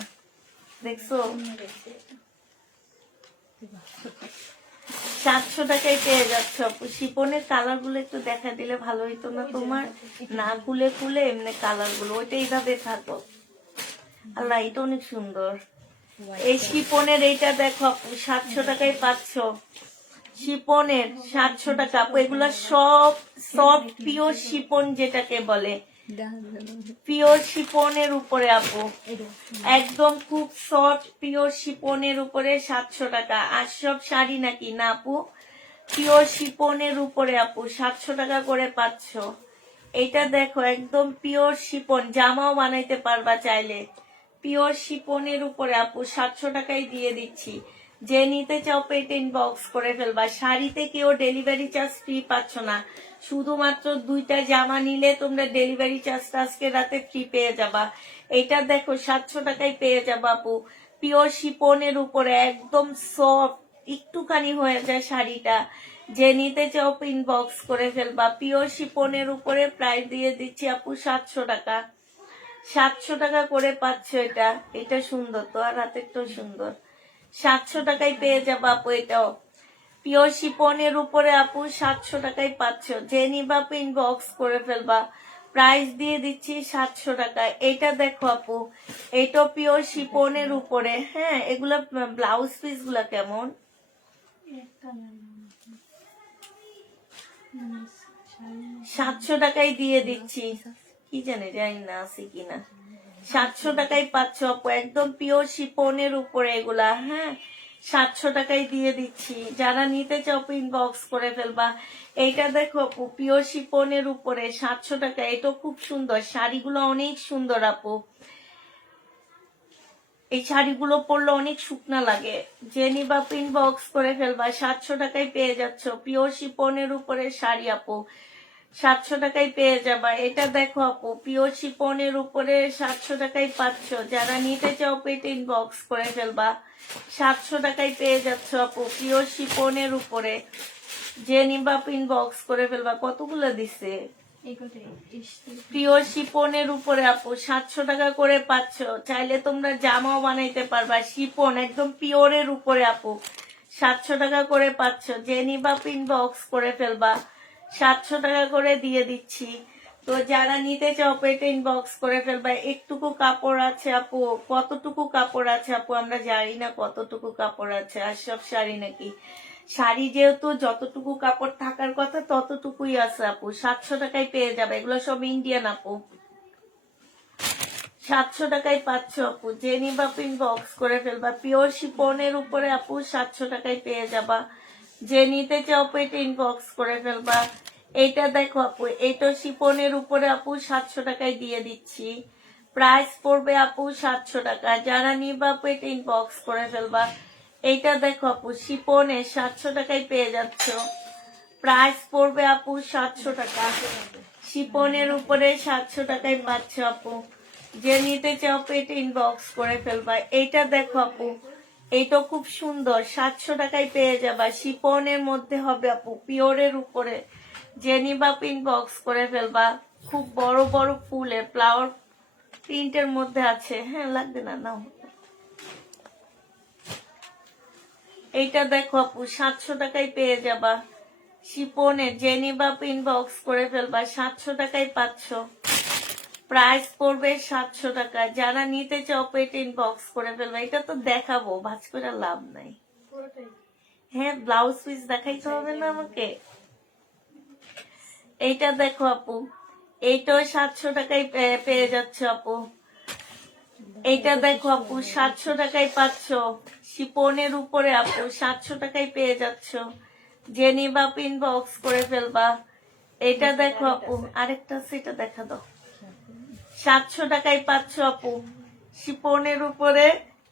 দেখছো 700 টাকায় পেয়ে যাচ্ছ আপু। শিপনের কালার গুলো একটু দেখা দিলে ভালো হইতো না তোমার, না খুলে খুলে এমনি কালার গুলো, ওইটা এইভাবে থাকো। আল্লাহ, এটা অনেক সুন্দর। এই শিপনের এইটা দেখো আপু, 700 টাকায় পাচ্ছ। শিপনের 700 টাকা আপু। এগুলা সব সফট পিওর শিপন যেটাকে বলে, পিওর শিপনের উপরে আপু, একদম খুব সফট পিওর শিপনের উপরে 700 টাকা। আর সব শাড়ি নাকি না আপু, পিওর শিপনের উপরে আপু 700 টাকা করে পাচ্ছ। এটা দেখো একদম পিওর শিপন, জামাও বানাইতে পারবা চাইলে। পিওর শিপনের উপরে আপু 700 টাকায় দিয়ে দিচ্ছি। যে নিতে চাও পেটে ইনবক্স করে ফেলবা। শাড়িতে কেউ ডেলিভারি চার্জ ফ্রি পাচ্ছ না, শুধুমাত্র দুইটা জামা নিলে তোমরা ডেলিভারি চার্জটা আজকে রাতে ফ্রি পেয়ে যাবা। এটা দেখো 700 টাকায় পেয়ে যাবা আপু, পিওর শিপনের উপরে একদম সফট, একটুখানি হয়ে যায় শাড়িটা। যে নিতে চাও ইনবক্স করে ফেলবা। পিওর শিপনের উপরে প্রাইস দিয়ে দিচ্ছি আপু 700 টাকা, 700 টাকা করে পাচ্ছ। এটা এটা সুন্দর তো, আর হাতেরটাও সুন্দর। 700 টাকায় পেয়ে যাবো আপু, এটাও পিওর শিপনের উপরে আপু 700 টাকায় পাচ্ছ। যে নিবা ইনবক্স করে ফেলবা, প্রাইস দিয়ে দিচ্ছি 700 টাকা। এটা দেখো আপু, এটা পিওর শিপনের উপরে। হ্যাঁ, এগুলা ব্লাউজ পিস গুলা কেমন, 700 টাকায় দিয়ে দিচ্ছি। কি জানি, জানি না আছে কিনা। 700 টাকায় পাচ্ছ আপু, একদম পিওর শিপনের উপরে এগুলা। হ্যাঁ, 700 টাকায় দিয়ে দিচ্ছি। যারা নিতে চাও ইনবক্স করে ফেলবা। এইটা দেখো আপু, পিওর শিপনের উপরে 700 টাকা। এটা খুব সুন্দর, শাড়িগুলো অনেক সুন্দর আপু। এই শাড়িগুলো পরলে অনেক শুকনা লাগে। যে নিবা ইনবক্স করে ফেলবা, 700 টাকায় পেয়ে যাচ্ছ। পিওর শিপনের উপরে শাড়ি আপু, 700 টাকায় পেয়ে যাবা। এটা দেখো আপু, পিওর শিপনের উপরে 700 টাকায় পাচ্ছ। যারা নিতে চাও পেটে ইনবক্স করে ফেলবা, 700 টাকায় পেয়ে যাচ্ছ আপু, পিওর শিপনের উপরে। যে নিবা ইনবক্স করে ফেলবা। কতগুলো দিছে, পিওর শিপনের উপরে আপু 700 টাকা করে পাচ্ছ। চাইলে তোমরা জামাও বানাইতে পারবা। শিপন একদম পিওরের উপরে আপু 700 টাকা করে পাচ্ছ। যে নিবা ইনবক্স করে ফেলবা, 700 টাকা করে দিয়ে দিচ্ছি। তো যারা নিতে চাও পেটে ইনবক্স করে ফেলবা। একটুকু কাপড় আছে আপু, কতটুকু কাপড় আছে আপু আমরা জানি না কতটুকু কাপড় আছে। আর সব শাড়ি নাকি, শাড়ি যেহেতু যতটুকু কাপড় থাকার কথা ততটুকুই আছে আপু। 700 টাকায় পেয়ে যাবে। এগুলো সব ইন্ডিয়ান আপু, 700 টাকায় পাচ্ছ আপু, যে নিবা ইনবক্স করে ফেলবা। পিওর শিপনের উপরে আপু 700 টাকায় পেয়ে যাবা, যে নিতে চাও পেটে ইনবক্স করে ফেলবা। এইটা দেখো আপু, এইটা শিপনের উপরে আপু 700 টাকায় দিয়ে দিচ্ছি, প্রাইস পড়বে আপু 700 টাকা, যারা নিবা পেটে ইনবক্স করে ফেলবা। এইটা দেখো আপু, শিপনে 700 টাকায় পেয়ে যাচ্ছ, প্রাইস পড়বে আপু 700 টাকা, শিপনের উপরে 700 টাকায় পাচ্ছ আপু, যে নিতে চাও পেটে ইনবক্স করে ফেলবা। এইটা দেখো আপু, এইটা খুব সুন্দর, 700 টাকায় পেয়ে যাবা, শিপনের মধ্যে হবে আপু, পিওরের উপরে, যে নিবা ইনবক্স করে ফেলবা। খুব বড় বড় ফুলের ফ্লাওয়ার প্রিন্টের মধ্যে আছে, হ্যাঁ লাগবে না, নাও। এইটা দেখো আপু, 700 টাকায় পেয়ে যাবা, শিপনে, যে নিবা ইনবক্স করে ফেলবা, 700 টাকায় পাচ্ছ, প্রাইস পড়বে 700 টাকা, যারা নিতে চাও পেট ইনবক্স করে ফেলবা। এটা তো দেখাবো, ভাজ করে লাভ নাই। পুরোটাই হ্যাঁ, ব্লাউজ পিস দেখাইতে হবে না আমাকে। এইটা দেখো আপু, এইটাও 700 টাকায় পেয়ে যাচ্ছ আপু। এইটা দেখো আপু, 700 টাকায় পাচ্ছ, শিপনের উপরে আপু 700 টাকায় পেয়ে যাচ্ছ, যে নিবা ইনবক্স করে ফেলবা। এইটা দেখো আপু, আরেকটা সেটা দেখা দাও, 700 টাকায় পাচ্ছ আপু, শিপনের উপরে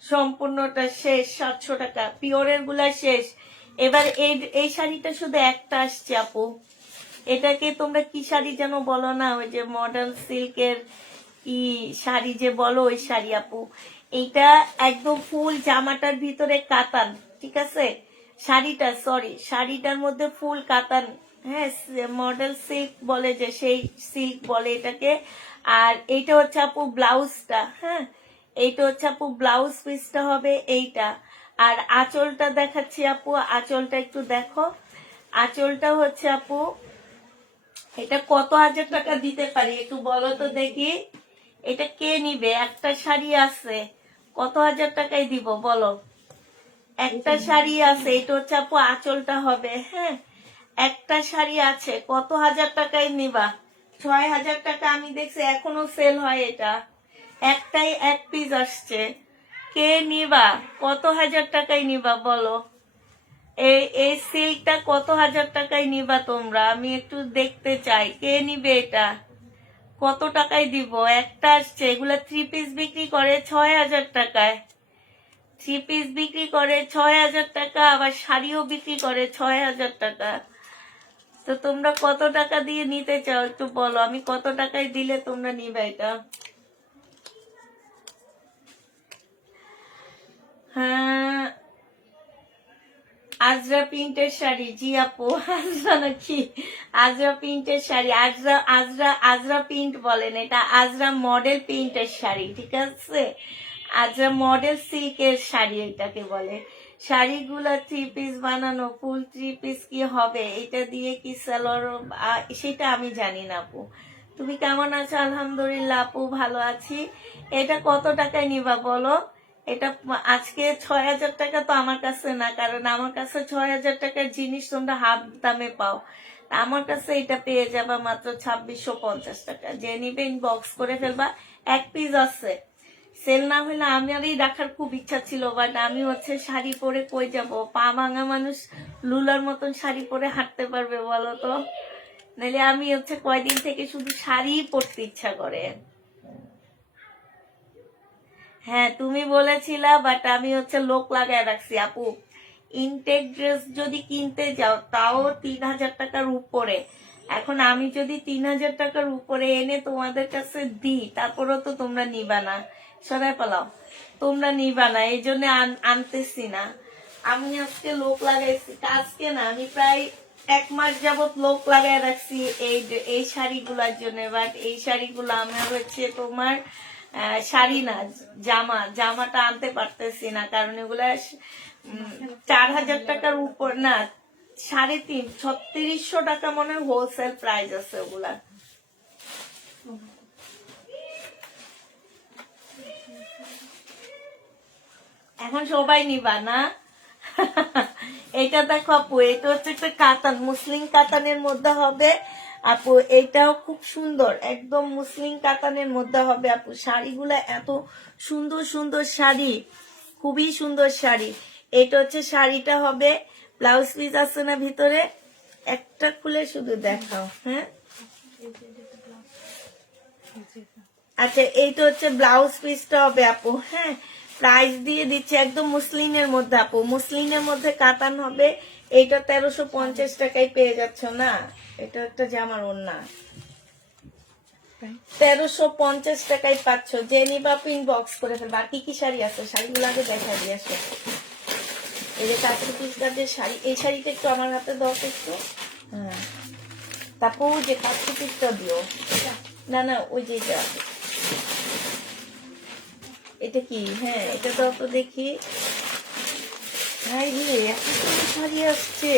সম্পূর্ণটা শেষ, 700 টাকা, পিওরের গুলা শেষ। এবার এই শাড়িটা শুধু একটা আসছে আপু, এটাকে তোমরা কি শাড়ি যেন বলো না, ওই যে মডার্ন সিল্কের কি শাড়ি যে বলো, ওই শাড়ি আপু। এইটা একদম ফুল জামাটার ভিতরে কাতান, ঠিক আছে, শাড়িটা, সরি, শাড়িটার মধ্যে ফুল কাতান, হ্যাঁ, মডেল সিল্ক বলে, যে সেই সিল্ক বলে এটাকে। আর এইটা হচ্ছে আপু ব্লাউজটা, হ্যাঁ, এইটা হচ্ছে আপু ব্লাউজ পিসটা হবে এইটা। আর আঁচলটা দেখাচ্ছি আপু, আঁচলটা একটু দেখো, আঁচলটা হচ্ছে আপু, এটা কত হাজার টাকা দিতে পারি একটু বলো তো দেখি, এটা কে নিবে? একটা শাড়ি আছে, কত হাজার টাকায় দিব বলো? একটা শাড়ি আছে, এটা হচ্ছে আপু আঁচলটা হবে, হ্যাঁ, একটা শাড়ি আছে, কত হাজার টাকায় নিবা? 6000 টাকা আমি দেখছি, এখনো সেল হয় এটা, একটাই এক পিস আসছে, কে নিবা? কত হাজার টাকায় নিবা বলো? এই সিল্কটা কত হাজার টাকায় নিবা তোমরা? আমি একটু দেখতে চাই, কে নিবে এটা, কত টাকায় দিব? একটা আসছে, এগুলা 3 পিস বিক্রি করে 6000 টাকায়, 3 পিস বিক্রি করে 6000 টাকা, আবার শাড়িও বিক্রি করে 6000 টাকা। তো তোমরা কত টাকা দিয়ে নিতে চাও একটু বলো, আমি কত টাকায় দিলে তোমরা নিবে এটা? হ্যাঁ, আজরা প্রিন্টের শাড়ি, জি আপু, আজরা নাকি? আজরা প্রিন্টের শাড়ি, আজরা আজরা আজরা প্রিন্ট বলেন, এটা আজরা মডেল প্রিন্টের শাড়ি, ঠিক আছে, আজরা মডেল সিল্কের শাড়ি এটাকে বলে। শাড়িগুলা 3 পিস বানানো, ফুল 3 পিস কি হবে, এটা দিয়ে কি সালোয়ার, সেটা আমি জানি না আপু। তুমি কেমন আছো? আলহামদুলিল্লাহ আপু, ভালো আছি। এটা কত টাকায় নিবা বলো? এটা আজকে 6000 টাকা তো আমার কাছে না, কারণ আমার কাছে 6000 টাকার জিনিস তোমরা হাফ দামে পাও, আমার কাছে এটা পেয়ে যাবা মাত্র 2650 টাকা, যে নিবে ইনবক্স করে ফেলবা। এক পিস আছে, সেল না হলে আমারই রাখার খুব ইচ্ছা ছিল, বাট আমি হচ্ছে শাড়ি পরে কই যাব, পা ভাঙা মানুষ লুলার মতন শাড়ি পরে হাঁটতে পারবে বলো তো? নাহলে আমি হচ্ছে কয়দিন থেকে শুধু শাড়ি পরতে ইচ্ছা করে। হ্যাঁ, তুমি বলেছিলা, বাট আমি হচ্ছে লোক লাগায় রাখছি আপু। ইনটেক ড্রেস যদি কিনতে যাও তাও 3000 টাকার উপরে, এখন আমি যদি 3000 টাকার উপরে এনে তোমাদের কাছে দিই, তারপরও তো তোমরা নিবা না, সরাই পালাও, তোমরা নিবা না, এই জন্য আনতেছি না। আমি আজকে লোক লাগাইছি, আজকে না, আমি প্রায় 1 মাস যাবত লোক লাগাই রাখছি এই শাড়িগুলার জন্য, বাট এই শাড়িগুলো আমার হচ্ছে তোমার শাড়ি না, জামাটা আনতে পারতেছি না, কারণ এগুলা 4000 টাকার উপর না, 3.5 3600 টাকা মনে হয় হোলসেল প্রাইস আছে ওগুলা। এখন সবাই নিবা না? এটা দেখো আপু, এটা হচ্ছে একটা কাতান, মুসলিম কাতানের মধ্যে হবে, আপু এইটাও খুব সুন্দর, একদম মুসলিম কাতানের মধ্যে হবে আপু। শাড়িগুলা এত সুন্দর সুন্দর শাড়ি, খুবই সুন্দর শাড়ি। এটা হচ্ছে শাড়িটা হবে, ব্লাউজ পিস আছে না ভিতরে, একটা খুলে শুধু দেখাও। হ্যাঁ আচ্ছা, এইটা হচ্ছে ব্লাউজ পিসটা হবে আপু। হ্যাঁ, প্রাইস দিয়ে দিচ্ছে একদম মুসলিনের মধ্যে আপু, মুসলিনের মধ্যে কাতান হবে। এইটা 1350 টাকায় পেয়ে যাচ্ছ না, এটা একটা জামার ওড়না। 1350 টাকায় পাচ্ছ, যে নিবা পিন বক্স করে ফেলবে। আর কি কি শাড়ি আছে, শাড়িগুলো আগে দেখা দিয়ে আসো। এই যে কাপড় পিস কাজের শাড়ি, এই শাড়িটা একটু আমার হাতে দাও তো একটু। হ্যাঁ, তারপর যে কাপড় পিসটা দিও। না না, ওই যে এটা কি, হ্যাঁ এটা দাও তো দেখি। হাই রে, এত সুন্দর শাড়ি আসছে।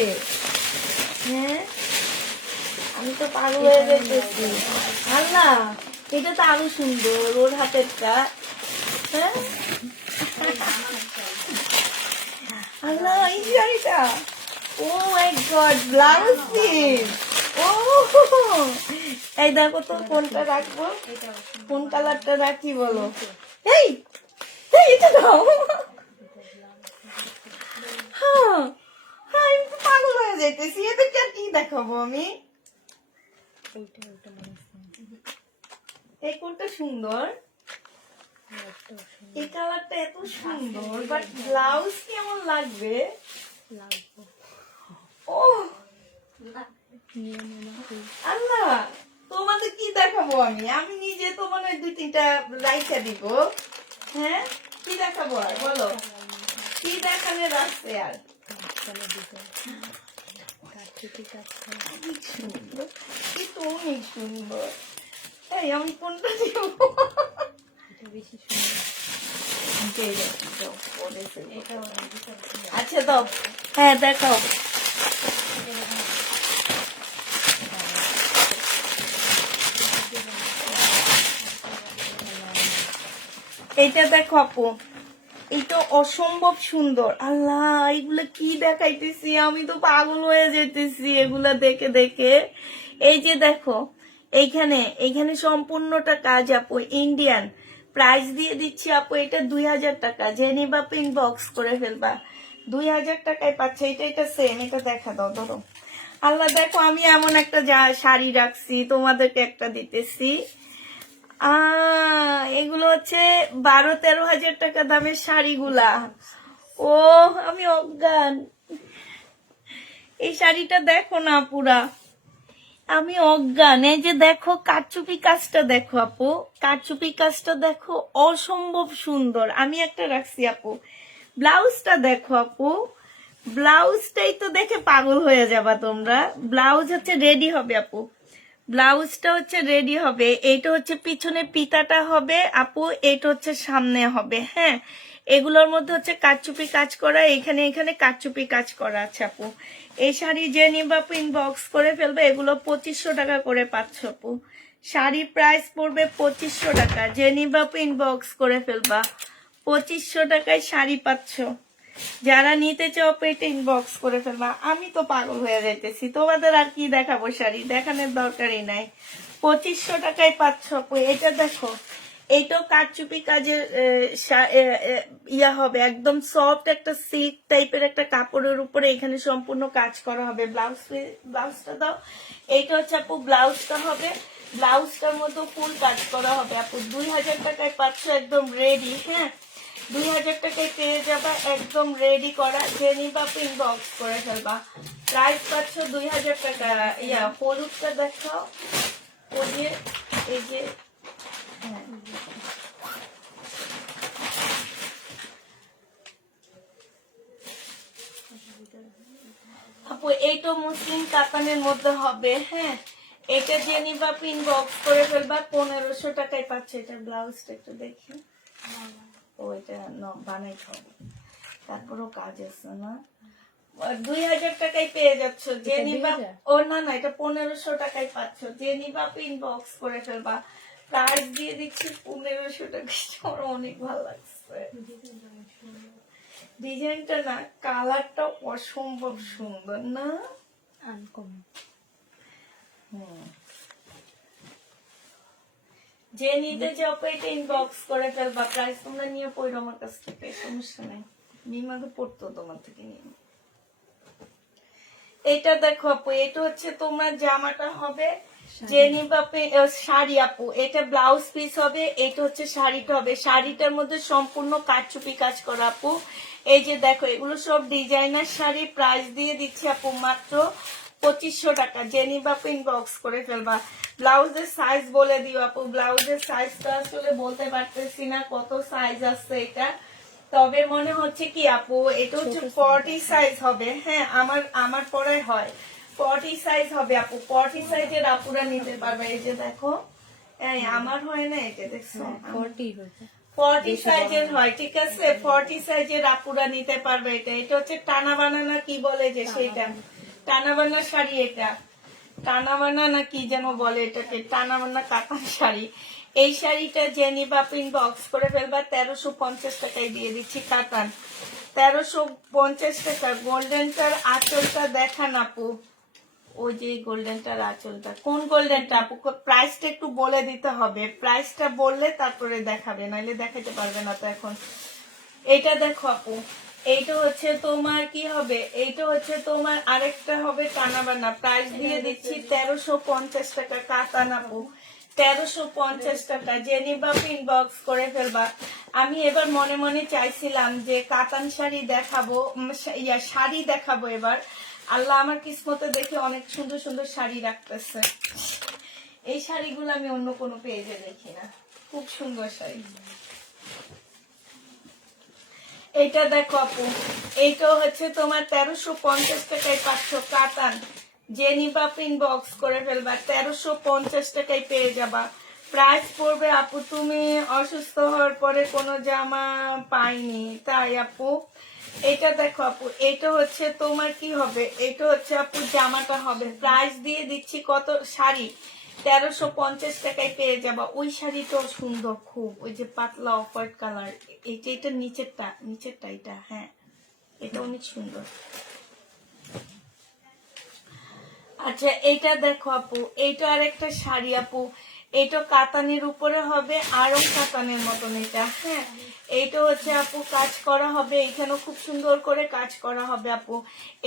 হ্যাঁ, আমি তো পাগল হয়ে যাইতেছি। আল্লাহ, এটা তো আরো সুন্দর, ওর হাতেরটা। হ্যাঁ আল্লাহ, এই শাড়িটা, ও মাই গড, ব্লাউজ পিস। ও এই দেখো তো, কোনটা রাখবো, কোন কালারটা রাখি বলো। এই এই, এটা দাও। হ্যাঁ হ্যাঁ, আমি তো পাগল হয়ে যাইতেছি, এদেরকে আর কি দেখাবো আমি। এই কোনটা সুন্দর, এই কালারটা এত সুন্দর, বাট ব্লাউজ কেমন লাগবে। ও আল্লাহ, তোমাদের কি দেখাবো আমি, আমি নিজে তো মানে 2-3টা রাইখা দিব। হ্যাঁ, কি দেখাবো আর বলো, কি দেখালে রাখছে আর। অনেক সুন্দর, কিন্তু অনেক সুন্দর। এই আমি কোনটা দিব, আচ্ছা দাও, হ্যাঁ দেখাও। এইটা দেখো আপু, এটা অসম্ভব সুন্দর। আল্লাহ, এগুলো কি দেখাইতেছি, আমি তো পাগল হয়ে যেতেছি এগুলা দেখে দেখে। এই যে দেখো, এইখানে এইখানে সম্পূর্ণটা কাজ আপু, ইন্ডিয়ান। প্রাইস দিয়ে দিচ্ছি আপু, এটা 2000 টাকা, যে নিবা পিন বক্স করে ফেলবা। 2000 টাকায় পাচ্ছে। এটা সেম, এটা দেখা দাও, ধরো। আল্লাহ, দেখো আমি এমন একটা শাড়ি রাখছি, তোমাদেরকে একটা দিতেছি। এগুলো হচ্ছে 12-13 হাজার টাকা দামের শাড়িগুলা। ও আমি অজ্ঞান, এই শাড়িটা দেখো না পুরা, আমি অজ্ঞান। এই যে দেখো কারচুপি কাজটা দেখো আপু, কারচুপি কাজটা দেখো, অসম্ভব সুন্দর। আমি একটা রাখছি আপু, ব্লাউজটা দেখো আপু, ব্লাউজটাই তো দেখে পাগল হয়ে যাবা তোমরা। ব্লাউজ হচ্ছে রেডি হবে আপু, ব্লাউজটা হচ্ছে রেডি হবে। এইটা হচ্ছে পিছনে পিতাটা হবে আপু, এইটা হচ্ছে সামনে হবে। হ্যাঁ, এগুলোর মধ্যে হচ্ছে কারচুপি কাজ করা, এখানে এখানে কারচুপি কাজ করা আছে আপু। এই শাড়ি যে নিবা পিন বক্স করে ফেলবে, এগুলো 2500 টাকা করে পাচ্ছ আপু। শাড়ি প্রাইস পড়বে 2500 টাকা, যে নিবা পিন বক্স করে ফেলবা 2500 টাকায় শাড়ি পাচ্ছ। যারা নিতে চাও পেটে ইনবক্স করে ফেলবা। আমি তো পাগল হয়ে যাইতেছি, তোমাদের আর কি দেখাবো, শাড়ি দেখানোর দরকারই নাই। 2500 টাকায় পাচ্ছ আপু। এটা দেখো, এইটাও কারচুপি কাজের ইয়া হবে, একদম সফট একটা সিল্ক টাইপের একটা কাপড়ের উপরে এখানে সম্পূর্ণ কাজ করা হবে। ব্লাউজটা দাও। এইটা হচ্ছে আপু ব্লাউজটা হবে, ব্লাউজটার মধ্যে ফুল কাজ করা হবে আপু। 2000 টাকায় পাচ্ছ, একদম রেডি। হ্যাঁ, 2000 টাকায় পেয়ে যাবা, একদম রেডি করা, যে নিবা পিন বক্স করে ফেলবা। প্রাইস পাচ্ছ 2000 টাকা। ইয়া হলুদটা দেখাও, ওই যে এই যে, হ্যাঁ আপু, এইটা মুসলিম কাতানের মধ্যে হবে। হ্যাঁ, এটা যে নিবা পিন বক্স করে ফেলবা, 1500 টাকায় পাচ্ছে। এটা ব্লাউজটা একটু দেখি, ও এটা বানাইতে হবে, তারপরও কাজ আছে না। 2000 টাকায় পেয়ে যাচ্ছ, যে নিবা। ও না না, এটা 1500 টাকায় পাচ্ছ, যে নিবা পিন বক্স করে ফেলবা। প্রাইস দিয়ে দিচ্ছি 1500 টাকা। আমার অনেক ভালো লাগছে ডিজাইনটা, না কালারটা অসম্ভব সুন্দর না। যে নিতে চাও এটা ইনবক্স করে ফেলবা, প্রাইস তোমরা নিয়ে পড়ো আমার কাছ থেকে, সমস্যা নেই। মিমাকে পড়তো তোমার থেকে নিয়ে। এটা দেখো আপু, এটা হচ্ছে তোমার জামাটা হবে যে নিবা শাড়ি আপু, এটা ব্লাউজ পিস হবে, এটা হচ্ছে শাড়িটা হবে। শাড়িটার মধ্যে সম্পূর্ণ কারচুপি কাজ করা আপু। এই যে দেখো এগুলো সব ডিজাইনার শাড়ি, প্রাইস দিয়ে দিচ্ছি আপু মাত্র 2500 টাকা। যে নিবা ইনবক্স করে ফেলবা। ব্লাউজের সাইজ বলে দিও আপু, ব্লাউজের সাইজটা আসলে বলতে পারতেছি না কত সাইজ আছে এটা, তবে মনে হচ্ছে কি আপু এটা হচ্ছে 40 সাইজ হবে। হ্যাঁ আমার পরে হয় 40 সাইজ হবে আপু, 40 সাইজের আপুরা নিতে পারবে। এই যে দেখো, এই আমার হয় না, এটা দেখছো 40 সাইজের হয়, ঠিক আছে। 40 সাইজের আপুরা নিতে পারবে এটা। এটা হচ্ছে টানা বানানা কি বলে যে সেটা, টানা বানা শাড়ি, এটা টানা বানা না কি যেন বলে এটাকে, টানা বানা কাতান শাড়ি। এই শাড়িটা যে নিবা ইনবক্স করে ফেলবা, 1350 টাকায় দিয়ে দিচ্ছি কাতান, 1350 টাকা। গোল্ডেনটার আঁচলটা দেখান আপু, ওই যে গোল্ডেনটার আঁচলটা, কোন গোল্ডেনটা আপু? প্রাইসটা একটু বলে দিতে হবে, প্রাইসটা বললে তারপরে দেখাবে, নাহলে দেখাতে পারবে না তো এখন। এটা দেখো আপু, এইটা হচ্ছে তোমার কি হবে, এইটা হচ্ছে তোমার আরেকটা হবে টানাবানা, প্রাইস দিয়ে দিচ্ছি 1350 টাকা কাতান আপু, 1350 টাকা। যে নিবা ইনবক্স করে ফেলবা। আমি এবার মনে মনে চাইছিলাম যে কাতান শাড়ি দেখাবো, শাড়ি দেখাবো এবার। আল্লাহ আমার কিসমতে দেখে অনেক সুন্দর সুন্দর শাড়ি রাখতেছে। এই শাড়িগুলো আমি অন্য কোনো পেজে দেখি না, খুব সুন্দর শাড়ি। এইটা দেখো আপু, এইটা হচ্ছে তোমার 1350 টাকায় পাচ্ছ কাতান। যে নিবা ইনবক্স করে ফেলবা, 1350 টাকায় পেয়ে যাবা। প্রাইস পড়বে আপু, তুমি অসুস্থ হওয়ার পরে কোনো জামা পাইনি তাই আপু। এটা দেখো আপু, এটা হচ্ছে তোমার কি হবে, এটা হচ্ছে আপু জামাটা হবে, প্রাইস দিয়ে দিচ্ছি কত, শাড়ি 1350 টাকায় পেয়ে যাবা। ওই শাড়িটাও সুন্দর খুব, ওই যে পাতলা অফ হোয়াইট কালার, এটা নিচেরটা এটা, হ্যাঁ এটা অনেক সুন্দর। আচ্ছা এইটা দেখো আপু, এইটা আরেকটা শাড়ি আপু, এইটা কাতানের উপরে হবে, আরং কাতানের মতন এটা। হ্যাঁ এইটা হচ্ছে আপু কাজ করা হবে, এখানেও খুব সুন্দর করে কাজ করা হবে আপু।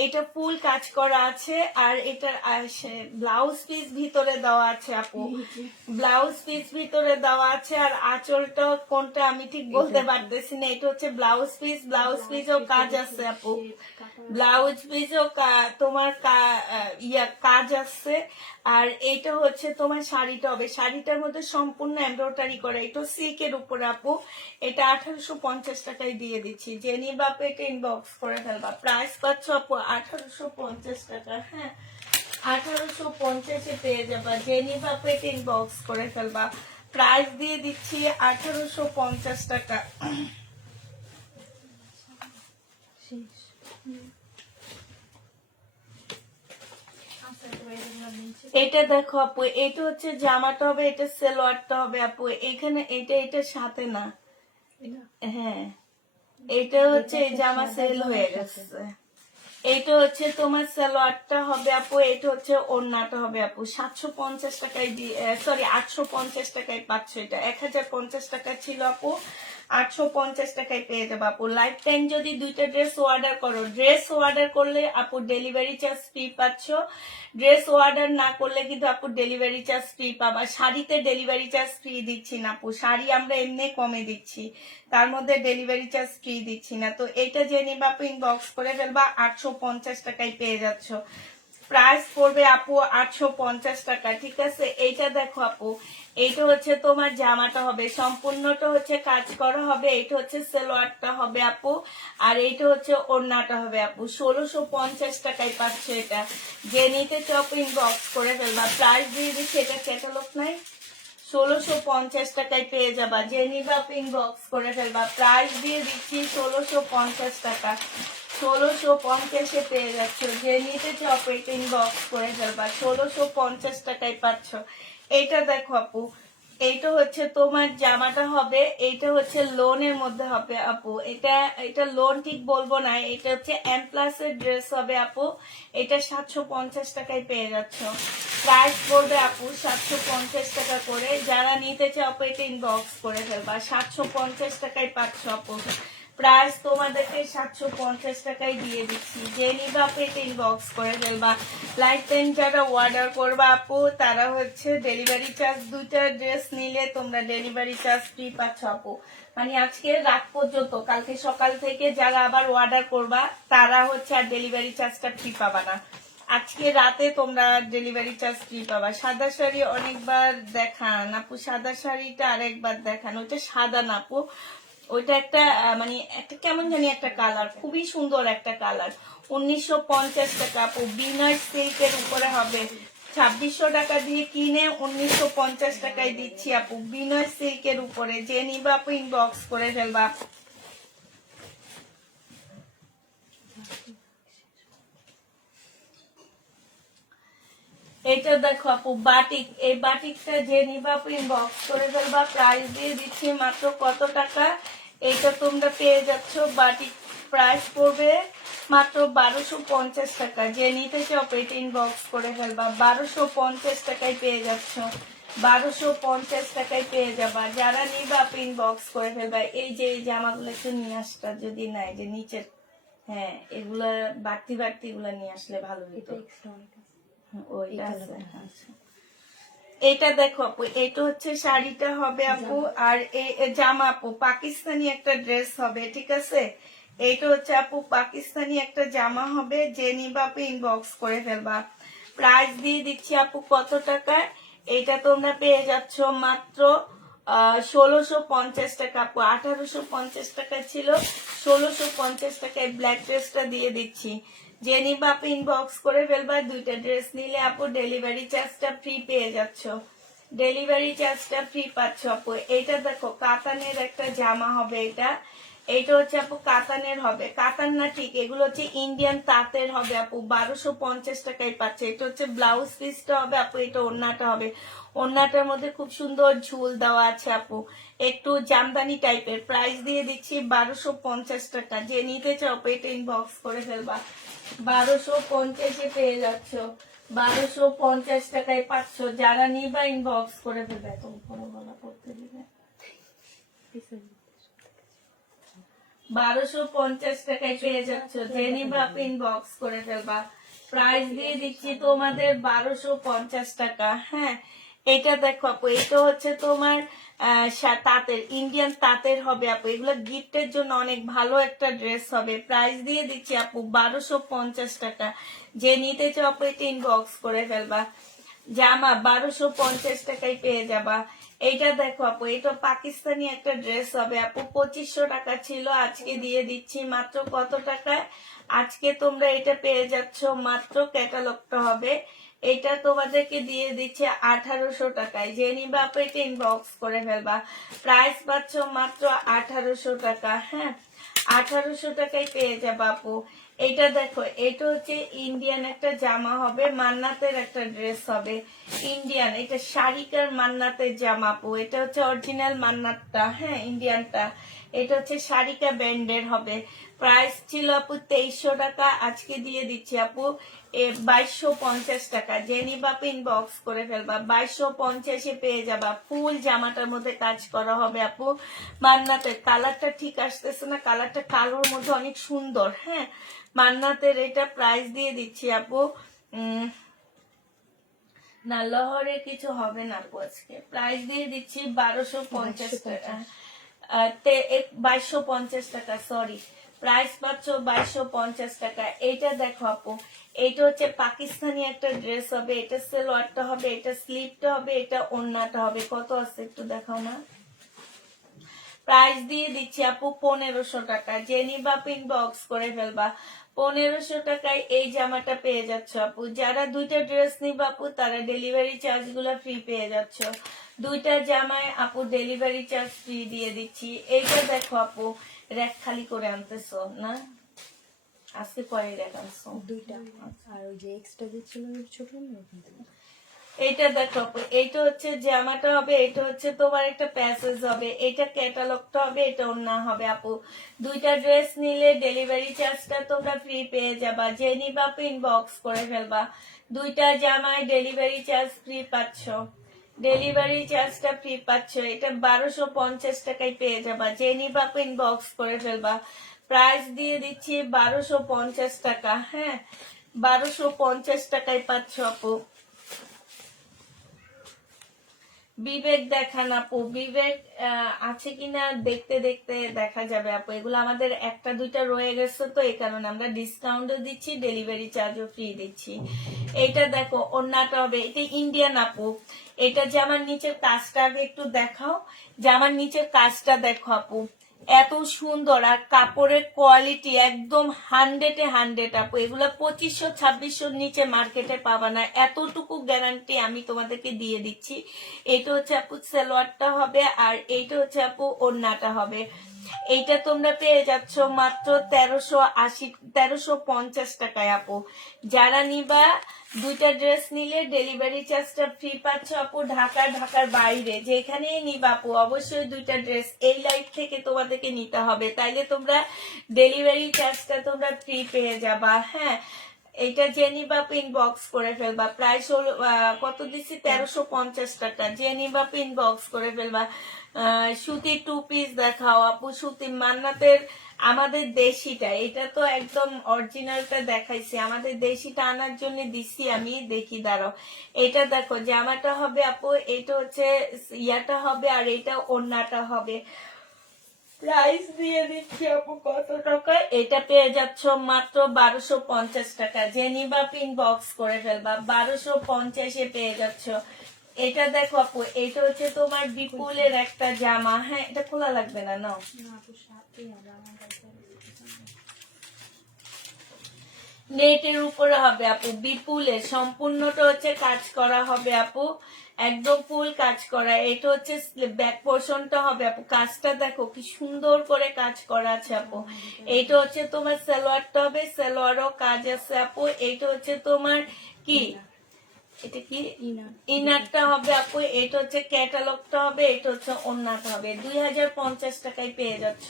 এটা ফুল কাজ করা আছে, আর এটার ব্লাউজ পিস ভিতরে দেওয়া আছে আপু, ব্লাউজ পিস ভিতরে দেওয়া আছে। আর আঁচলটা কোনটা আমি ঠিক বলতে পারতেছি না, এটা হচ্ছে ব্লাউজ পিস, ব্লাউজ পিসও কাজ আছে আপু, ব্লাউজ পিসও তোমার কাজ আছে। আর এইটা হচ্ছে তোমার শাড়িটা হবে, শাড়িটার মধ্যে সম্পূর্ণ এমব্রয়ডারি করা, এটা সিল্কের উপরে আপু। এটা 1850 টাকায় দিয়ে দিচ্ছি। যে নিবা এটা ইনবক্স করে ফেলবা। প্রাইস পাচ্ছ আপু 1850 টাকা। হ্যাঁ 1850-এ পেয়ে যাবা। যে নিবা এটা ইনবক্স করে ফেলবা। প্রাইস দিয়ে দিচ্ছি 1850 টাকা। এটা দেখো আপু, এটা হচ্ছে জামাটা হবে, এটা সালোয়ারটা হবে আপু। এখানে এটার সাথে না, হ্যাঁ এটা হচ্ছে জামা সেল হয়ে গেছে। এইটা হচ্ছে তোমার সালোয়ারটা হবে আপু, এটা হচ্ছে ওড়নাটা হবে আপু। 750 টাকায় সরি 850 টাকায় পাচ্ছ এটা। 1050 টাকা ছিল আপু, 850 টাকায় পেয়ে যাবো আপু। লাইফ টাইম যদি দুইটা ড্রেস অর্ডার করো, ড্রেস অর্ডার করলে আপু ডেলিভারি চার্জ ফ্রি পাচ্ছ, ড্রেস অর্ডার না করলে কিন্তু আপু ডেলিভারি চার্জ ফ্রি পাবা। শাড়িতে ডেলিভারি চার্জ ফ্রি দিচ্ছি না আপু, শাড়ি আমরা এমনি কমে দিচ্ছি, তার মধ্যে ডেলিভারি চার্জ ফ্রি দিচ্ছি না। তো এটা যে নিবা আপু ইনবক্স করে ফেলবা, 850 টাকায় পেয়ে যাচ্ছ। প্রাইস পড়বে আপু 850 টাকা, ঠিক আছে। এইটা দেখো আপু, এইটা হচ্ছে তোমার জামাটা হবে, সম্পূর্ণটা হচ্ছে কাজ করা হবে, এইটা হচ্ছে সালোয়ারটা হবে আপু, আর এইটা হচ্ছে ওড়নাটা হবে আপু। 1650 টাকায় পাচ্ছে এটা। যে নিতে চপ ইনবক্স করে ফেলবা। প্রাইস দিয়ে দিচ্ছে, এটা ক্যাটালগ নাই, 1650 টাকায় পেয়ে যাবা। যে নিবা ইনবক্স করে ফেলবা। প্রাইস দিয়ে দিচ্ছি 1650 টাকা, 1650-এ পেয়ে যাচ্ছ। যে নিতে চপ ইনবক্স করে ফেলবা, 1650 টাকায় পাচ্ছ। এইটা দেখো আপু, এইটা হচ্ছে তোমার জামাটা হবে, এইটা হচ্ছে লোনের মধ্যে হবে আপু। এটা এটা লোন ঠিক বলবো না, এটা হচ্ছে এম প্লাস এর ড্রেস হবে আপু। এটা 750 টাকায় পেয়ে যাচ্ছ। প্রাইস বলবে আপু 750 টাকা করে। যারা নিতে চাও আপু এটা ইনবক্স করে ফেলবা। 750 টাকায় পাচ্ছ আপু। প্রাইস তোমাদেরকে 750 টাকায় দিয়ে দিচ্ছি। যে নিবা আপু এটা ইনবক্স করে ফেলবা। লাইফ টাইম যারা অর্ডার করবা আপু তারা হচ্ছে ডেলিভারি চার্জ, দুইটা ড্রেস নিলে তোমরা ডেলিভারি চার্জ ফ্রি পাচ্ছ আপু। মানে আজকে রাত পর্যন্ত, কালকে সকাল থেকে যারা আবার অর্ডার করবা তারা হচ্ছে আর ডেলিভারি চার্জটা ফ্রি পাবা না। আজকে রাতে তোমরা ডেলিভারি চার্জ ফ্রি পাবা। সাদা শাড়ি অনেকবার দেখান আপু, সাদা শাড়িটা আরেকবার দেখান। ওইটা সাদা না আপু, ওইটা একটা মানে একটা কেমন জানি একটা কালার, খুবই সুন্দর একটা কালার। 1950 টাকা আপু, বিনয় সিল্কের উপরে হবে। 2600 টাকা দিয়ে কিনে 1950 টাকায় দিচ্ছি আপু, বিনয় সিল্কের উপরে। যে নিবা আপু ইনবক্স করে ফেলবা। এটা দেখো আপু বাটিক, এই বাটিকটা যে নিবা আপু ইনবক্স করে ফেলবা। প্রাইস দিয়ে দিচ্ছি মাত্র কত টাকা, এটা তোমরা পেয়ে যাচ্ছ। বাটিক প্রাইস পড়বে মাত্র 1250 টাকা। যে নিতে চাও এটা ইনবক্স করে ফেলবা। 1250 টাকায় পেয়ে যাচ্ছ, 1250 টাকায় পেয়ে যাবা। যারা নিবা আপু ইনবক্স করে ফেলবা। এই যে এই জামাগুলো একটু নিয়ে আসটা যদি নাই, যে নিচের, হ্যাঁ এগুলা বাড়তি বাড়তি এগুলা নিয়ে আসলে ভালো হতো। এক্সট্রা অনেক আছে। ওইটা আছে, আচ্ছা। এটা দেখো আপু, এটা হচ্ছে শাড়িটা হবে আপু, আর এই জামা আপু পাকিস্তানি একটা ড্রেস হবে, ঠিক আছে। এইটা হচ্ছে আপু পাকিস্তানি একটা জামা হবে। যে নিবা আপু ইনবক্স করে ফেলবা। প্রাইস দিয়ে দিচ্ছি আপু কত টাকায়, এটা তোমরা পেয়ে যাচ্ছ মাত্র 1650 টাকা আপু। 1850 টাকা ছিল, 1650 টাকায় ব্ল্যাক ড্রেসটা দিয়ে দিচ্ছি। যে নিবা আপু ইনবক্স করে ফেলবা। দুইটা ড্রেস নিলে আপু ডেলিভারি চার্জটা ফ্রি পেয়ে যাচ্ছ, ডেলিভারি চার্জটা ফ্রি পাচ্ছ আপু। এইটা দেখো কাতানের একটা জামা হবে, এটা এইটা হচ্ছে আপু কাতানের হবে। কাতান না ঠিক, এগুলো হচ্ছে ইন্ডিয়ান তাঁতের হবে আপু। 1250 টাকায় পাচ্ছে। এটা হচ্ছে ব্লাউজ পিসটা হবে আপু, এটা ওড়নাটা হবে। ওড়নাটার মধ্যে খুব সুন্দর ঝুল দেওয়া আছে আপু, একটু জামদানি টাইপের। প্রাইস দিয়ে দিচ্ছি 1250 টাকা। যে নিতে চাও আপু এটা ইনবক্স করে ফেলবা। 1250-এ পেয়ে যাচ্ছ, 1250 টাকায় পাচ্ছ। যারা নিবা ইনবক্স করে ফেলবে। এত বড় গলা করতে দিবে। 1250 টাকায় পেয়ে যাচ্ছ। যে নিবা আপনি ইনবক্স করে ফেলবা। প্রাইস দিয়ে দিচ্ছি তোমাদের 1250 টাকা। হ্যাঁ, এটা দেখো আপু, এটা হচ্ছে তোমার তাঁতের, ইন্ডিয়ান তাঁতের হবে আপু। এগুলো গিফটের জন্য অনেক ভালো একটা ড্রেস হবে। প্রাইস দিয়ে দিচ্ছি আপু 1250 টাকা। যে নিতে চাও আপু এটা ইনবক্স করে ফেলবা। জামা 1250 টাকায় পেয়ে যাবা। এইটা দেখো আপু, এটা পাকিস্তানি একটা ড্রেস হবে আপু। 2500 টাকা ছিল, আজকে দিয়ে দিচ্ছি মাত্র কত টাকায়, আজকে তোমরা এটা পেয়ে যাচ্ছ মাত্র, ক্যাটালগটা হবে, এটা তোমাদেরকে দিয়ে দিচ্ছে 1800 টাকায়। যে নিবা আপু এটা ইনবক্স করে ফেলবা। প্রাইস পাচ্ছ মাত্র 1800 টাকা। হ্যাঁ, 1800 টাকায় পেয়ে যাবা আপু। এটা দেখো, এটা হচ্ছে ইন্ডিয়ান একটা জামা হবে, মান্নাতের একটা ড্রেস হবে ইন্ডিয়ান। এটা শাড়িকার মান্নাতের জামা আপু। এটা হচ্ছে অরিজিনাল মান্নাতটা, হ্যাঁ ইন্ডিয়ানটা। এটা হচ্ছে শাড়িকা ব্র্যান্ডের হবে। প্রাইস ছিল আপু 2300 টাকা, আজকে দিয়ে দিচ্ছি আপু 2250 টাকা। যে নিবা আপু ইনবক্স করে ফেলবা। 2250-এ পেয়ে যাবা। ফুল জামাটার মধ্যে কাজ করা হবে আপু, মান্নাতের। কালারটা ঠিক আসতেছে না, কালারটা কালোর মধ্যে অনেক সুন্দর। হ্যাঁ, মান্নাতের। এটা প্রাইস দিয়ে দিচ্ছি আপু না, লহরে কিছু হবে না আপু। আজকে প্রাইস দিয়ে দিচ্ছি 1250 টাকা, 2250 টাকা, সরি। প্রাইস পাচ্ছ 2250 টাকা। এইটা দেখো আপু, এইটা হচ্ছে পাকিস্তানি একটা ড্রেস হবে। এটা সেলোয়ারটা হবে, এটা স্লিভটা হবে, এটা ওড়নাটা হবে। কত আছে একটু দেখাও না। প্রাইস দিয়ে দিচ্ছি আপু 1500 টাকা। যে নিবা আপু ইনবক্স করে ফেলবা। 1500 টাকায় এই জামাটা পেয়ে যাচ্ছ আপু। যারা দুইটা ড্রেস নিবা আপু তারা ডেলিভারি চার্জ গুলা ফ্রি পেয়ে যাচ্ছ। দুইটা জামায় আপু ডেলিভারি চার্জ ফ্রি দিয়ে দিচ্ছি। এইটা দেখো আপু, র্যাক খালি করে আনতেছো না, আজকে কয় র্যাক আনছো? দুইটা। আর ওই যে এক্সট্রা যে ছিল ছোট না, এইটা দেখো আপু, এইটা হচ্ছে জামাটা হবে, এটা হচ্ছে তোমার একটা প্যাসেজ হবে, এটা ক্যাটালগটা হবে, এটা ওড়না হবে আপু। দুইটা ড্রেস নিলে ডেলিভারি চার্জটা তোমরা ফ্রি পেয়ে যাবা, যে নিবা ইনবক্স করে ফেলবা। দুইটা জামায় ডেলিভারি চার্জ ফ্রি পাচ্ছ, ডেলিভারি চার্জটা ফ্রি পাচ্ছ। এটা 1250 টাকায় পেয়ে যাবা, যে নিবা ইনবক্স করে ফেলবা। প্রাইস দিয়ে দিচ্ছি 1250 টাকা। হ্যাঁ, 1250 টাকায় পাচ্ছ আপু। বিবেক দেখান আপু, বিবেক আছে কিনা দেখতে দেখতে দেখা যাবে আপু। এগুলো আমাদের একটা দুইটা রয়ে গেছে, তো এই কারণে আমরা ডিসকাউন্টও দিচ্ছি, ডেলিভারি চার্জও ফ্রি দিচ্ছি। এটা দেখো ওড়নাটা হবে, এটা ইন্ডিয়ান আপু। এটা জামার নিচের কাজটা আগে একটু দেখাও, জামার নিচের কাজটা দেখো আপু, এত সুন্দর। আর কাপড়ের কোয়ালিটি একদম 100-এ 100 আপু। এগুলো 2500-2600 নিচে মার্কেটে পাবা না, এতটুকু গ্যারান্টি আমি তোমাদেরকে দিয়ে দিচ্ছি। এটা হচ্ছে আপু সালোয়ারটা হবে, আর এইটা হচ্ছে আপু ওড়নাটা হবে। এইটা তোমরা পেয়ে যাচ্ছ মাত্র 1350 টাকায় আপু। যারা নিবা দুইটা ড্রেস নিলে ডেলিভারি চার্জটা ফ্রি পাচ্ছ আপু। ঢাকার বাইরে যেখানেই নিবা আপু, অবশ্যই দুইটা ড্রেস এই লাইভ থেকে তোমাদেরকে নিতে হবে, তাইলে তোমরা ডেলিভারি চার্জটা তোমরা ফ্রি পেয়ে যাবা। হ্যাঁ, এটা যে নিবা ইনবক্স করে ফেলবা। প্রাইস হলো কত দিচ্ছি, 1350 টাকা। যে নিবা ইনবক্স করে ফেলবা। সুতির 2 পিস দেখাও আপু, সুতি মান্নাতের আমাদের দেশিটা, এটা তো একদম অরিজিনালটা দেখাইছি, আমাদের দেশিটা আনার জন্য দিছি আমি। দেখি দাঁড়াও, এটা দেখো জামাটা হবে আপু, এটা হচ্ছে ইয়াটা হবে, আর এটা ওড়নাটা হবে। প্রাইস দিয়ে দিচ্ছি আপু কত টাকা, এটা পেয়ে যাচ্ছ মাত্র 1250 টাকা। যে নিবা ইনবক্স করে ফেলবা, 1250-এ পেয়ে যাচ্ছ। এটা দেখো আপু, এটা হচ্ছে তোমার বিপুলের একটা জামা। হ্যাঁ, এটা খোলা লাগবে না, নাও। না আপু সাথে হবে আমার কাছে। নেটের উপরে হবে আপু, বিপুলের সম্পূর্ণটা হচ্ছে কাজ করা হবে আপু, একদম ফুল কাজ করা। এটা হচ্ছে ব্যাক পোর্শনটা হবে আপু, কাজটা দেখো কি সুন্দর করে কাজ করা আছে আপু। এইটা হচ্ছে তোমার সালোয়ারটা হবে, সালোয়ারও কাজ আছে আপু। এইটা হচ্ছে তোমার কি, এটা কি ইনারটা হবে আপু। এটা হচ্ছে ক্যাটালগটা হবে, এটা হচ্ছে ওড়নাটা হবে। 2050 টাকায় পেয়ে যাচ্ছ।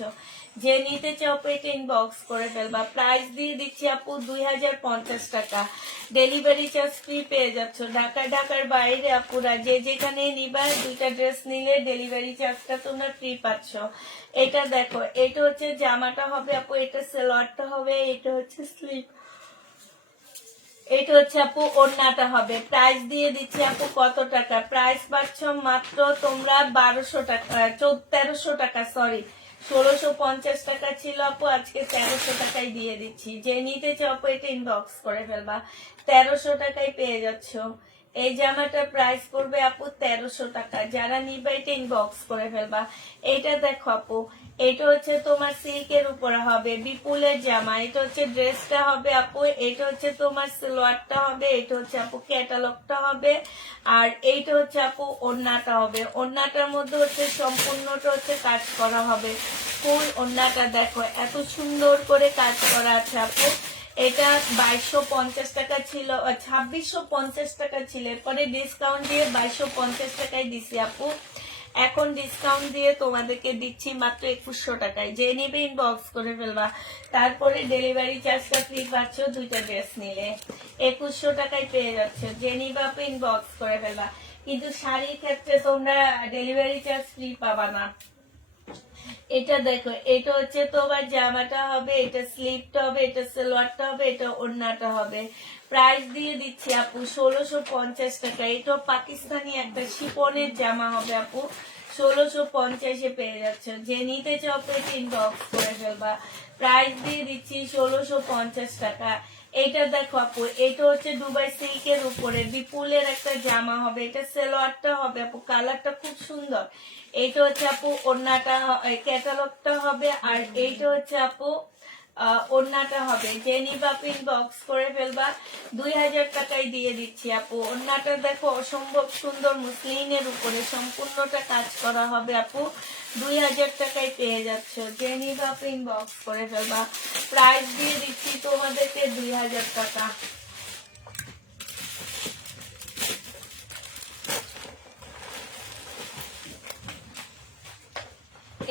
যে নিতে চাও এটা ইনবক্স করে ফেলবা। প্রাইস দিয়ে দিচ্ছি আপু 2050 টাকা, ডেলিভারি চার্জ ফ্রি পেয়ে যাচ্ছ। ঢাকার বাইরে আপুরা যে যেখানে নিবা দুইটা ড্রেস নিলে ডেলিভারি চার্জটা তোমরা ফ্রি পাচ্ছ। এটা দেখো, এটা হচ্ছে জামাটা হবে আপু, এটা সালোয়ারটা হবে, এটা হচ্ছে স্লিপ, এটা হচ্ছে আপু ওড়নাটা হবে। প্রাইস দিয়ে দিচ্ছি আপু কত টাকা, প্রাইস পাচ্ছ মাত্র তোমরা 1200 টাকা, 1300 টাকা, সরি 1650 টাকা ছিল আপু, আজকে 1300 টাকায় দিয়ে দিচ্ছি। যে নিতে চাও আপু এটা ইনবক্স করে ফেলবা, 1300 টাকায় পেয়ে যাচ্ছ। এই জামাটা প্রাইস করবে আপু 1300 টাকা, যারা নিবে এটা ইনবক্স করে ফেলবা। এটা দেখো আপু, এটা হচ্ছে তোমার সিল্কের উপরে হবে, বিপুলের জামা। এটা হচ্ছে ড্রেসটা হবে আপু, এটা হচ্ছে তোমার সালোয়ারটা হবে, এটা হচ্ছে আপু ক্যাটালগটা হবে, আর এইটা হচ্ছে আপু ওড়নাটা হবে। ওড়নাটার মধ্যে হচ্ছে সম্পূর্ণটা হচ্ছে কাজ করা হবে, ফুল ওড়নাটা দেখো এত সুন্দর করে কাজ করা আছে আপু। এটা 2250 টাকা ছিল, 2650 টাকা ছিল, পরে ডিসকাউন্ট দিয়ে 2250 টাকায় দিছি আপু। এখন ডিসকাউন্ট দিয়ে তোমাদেরকে দিচ্ছি মাত্র 2100 টাকায়। যে নিবে ইনবক্স করে ফেলবা, তারপরে ডেলিভারি চার্জটা ফ্রি পাচ্ছ দুইটা ড্রেস নিলে, 2100 টাকায় পেয়ে যাচ্ছ। যে নিবা ইনবক্স করে ফেলবা। কিন্তু শাড়ির ক্ষেত্রে তোমরা ডেলিভারি চার্জ ফ্রি পাবা না। এটা দেখো, এটা হচ্ছে তোমার জামাটা হবে, এটা স্লিপটা হবে, এটা সালোয়ারটা হবে, এটা ওড়নাটা হবে। প্রাইস দিয়ে দিচ্ছি আপু 1650 টাকা। এটা পাকিস্তানি একটা শিপনের জামা হবে আপু, 1650-এ পেয়ে যাচ্ছে। যে নিতে চাও ইনবক্স করে ফেলবা। প্রাইস দিয়ে দিচ্ছি 1650 টাকা। এটা দেখো আপু, এটা হচ্ছে দুবাই সিল্কের উপরে বিপুলের একটা জামা হবে, এটা সালোয়ারটা হবে আপু, কালারটা খুব সুন্দর। এইটা হচ্ছে আপু ওড়নাটা, ক্যাটালগটা হবে, আর এইটা হচ্ছে আপু ওড়নাটা হবে। যে নিবা ইনবক্স করে ফেলবা, 2000 টাকায় দিয়ে দিচ্ছি আপু। ওড়নাটা দেখো অসম্ভব সুন্দর, মুসলিনের উপরে সম্পূর্ণটা কাজ করা হবে আপু, 2000 টাকায় পেয়ে যাচ্ছ। যে নিবা ইনবক্স করে ফেলবা। প্রাইস দিয়ে দিচ্ছি তোমাদেরকে 2000 টাকা।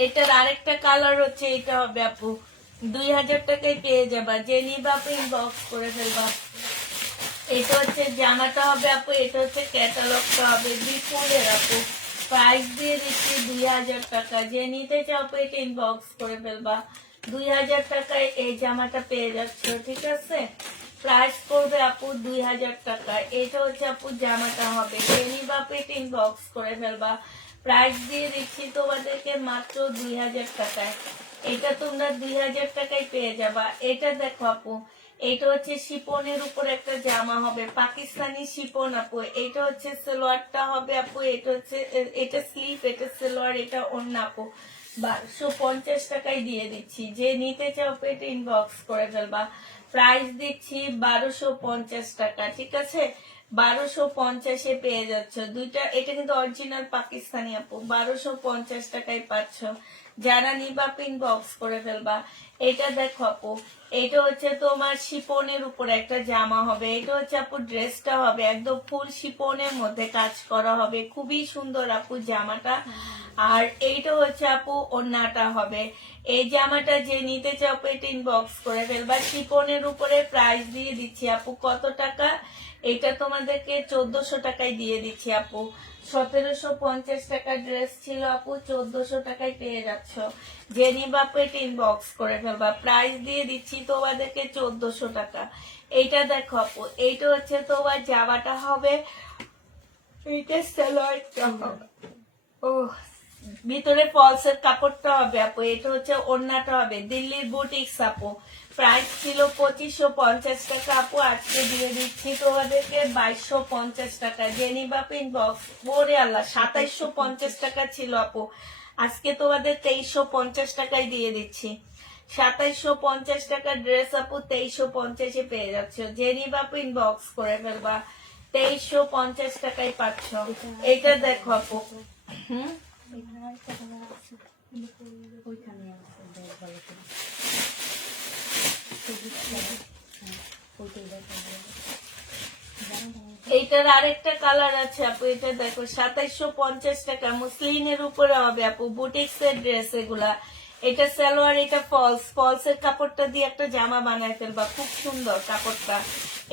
এটার আরেকটা কালার হচ্ছে, এটা হবে আপু 2000 টাকায় পেয়ে যাবা, যে নিবা আপু ইনবক্স করে ফেলবা। এটা হচ্ছে জামাটা হবে আপু, এটা হচ্ছে ক্যাটালগটা হবে বিপুলের আপু, প্রাইস দিয়ে দিচ্ছি 2000 টাকা, যে নিতে চাও আপু এটা ইনবক্স করে ফেলবা। 2000 টাকায় এই জামাটা পেয়ে যাচ্ছ, ঠিক আছে। প্রাইস পড়বে আপু 2000 টাকা। এটা হচ্ছে আপু জামাটা হবে, যে নিবা আপু এটা ইনবক্স করে ফেলবা। প্রাইস দিয়ে দিচ্ছি তোমাদেরকে মাত্র 2000 টাকায়। এটা তোমরা 2000 টাকায় পেয়ে যাবা। এটা দেখো আপু, এটা হচ্ছে শিপনের উপর একটা জামা হবে, পাকিস্তানি শিপন আপু। এটা হচ্ছে সালোয়ারটা হবে আপু, এটা হচ্ছে এটা স্লিভ, এটা সালোয়ার, এটা ওড়না আপু। 1250 টাকায় দিয়ে দিচ্ছি, যে নিতে চাও আপু এটা ইনবক্স করে ফেলবা। প্রাইস দিচ্ছি 1250 টাকা, ঠিক আছে। 1250-এ পেয়ে যাচ্ছ দুইটা। এটা কিন্তু অরিজিনাল পাকিস্তানি আপু, 1250 টাকায় পাচ্ছ। যারা নিবা ইনবক্স করে ফেলবা। এটা দেখো আপু, এটা হচ্ছে তোমার শিপনের উপর একটা জামা হবে। এটা হচ্ছে আপু ড্রেসটা হবে একদম ফুল শিপনের মধ্যে কাজ করা হবে, খুবই সুন্দর আপু জামাটা। আর এইটা হচ্ছে আপু ওড়নাটা হবে। এই জামাটা যে নিতে চাও আপু এটা ইনবক্স করে ফেলবা। শিপনের উপরে প্রাইস দিয়ে দিচ্ছি আপু কত টাকা, এটা তোমাদেরকে 1400 টাকায় দিয়ে দিচ্ছি আপু। 1750 টাকার ড্রেস ছিল আপু, 1400 টাকায় পেয়ে যাচ্ছ। যে নিবা আপু এটা ইনবক্স করে ফেলবা। প্রাইস দিয়ে দিচ্ছি তোমাদেরকে 1400 টাকা। এইটা দেখো আপু, এইটা হচ্ছে তোমার জামাটা হবে, এইটা সালোয়ারটা হবে। ও, ভিতরে ফলসের কাপড়টা হবে আপু। এটা হচ্ছে ওড়নাটা হবে দিল্লির বুটিক্স আপু। প্রাইস ছিল 2550 টাকা আপু, আজকে দিয়ে দিচ্ছি তোমাদেরকে 2250 টাকা। জেনি বাপ ইনবক্স ওরে আল্লাহ 2750 টাকা ছিল আপু, আজকে তোমাদের 2350 টাকায় দিয়ে দিচ্ছি। 2750 টাকার ড্রেস আপু 2350-এ পেয়ে যাচ্ছ। জেনি বাপ ইনবক্স করে ফেলবা। 2350 টাকায় পাচ্ছ। এটা দেখো আপু, হুম, এখানে আরেকটা কালার আছে, কিন্তু ওইখানে আছে বেশ ভালো করে। সবুজ কালার, হ্যাঁ, ওইটাই দেখা যাবে। এইটার আরেকটা কালার আছে আপু, এটা দেখো 2750 টাকা, মুসলিনের উপরে হবে আপু, বুটিক্স এর ড্রেস এগুলা। এটা সালোয়ার, এটা ফলসের কাপড়টা দিয়ে একটা জামা বানায় ফেলবা, খুব সুন্দর কাপড়টা।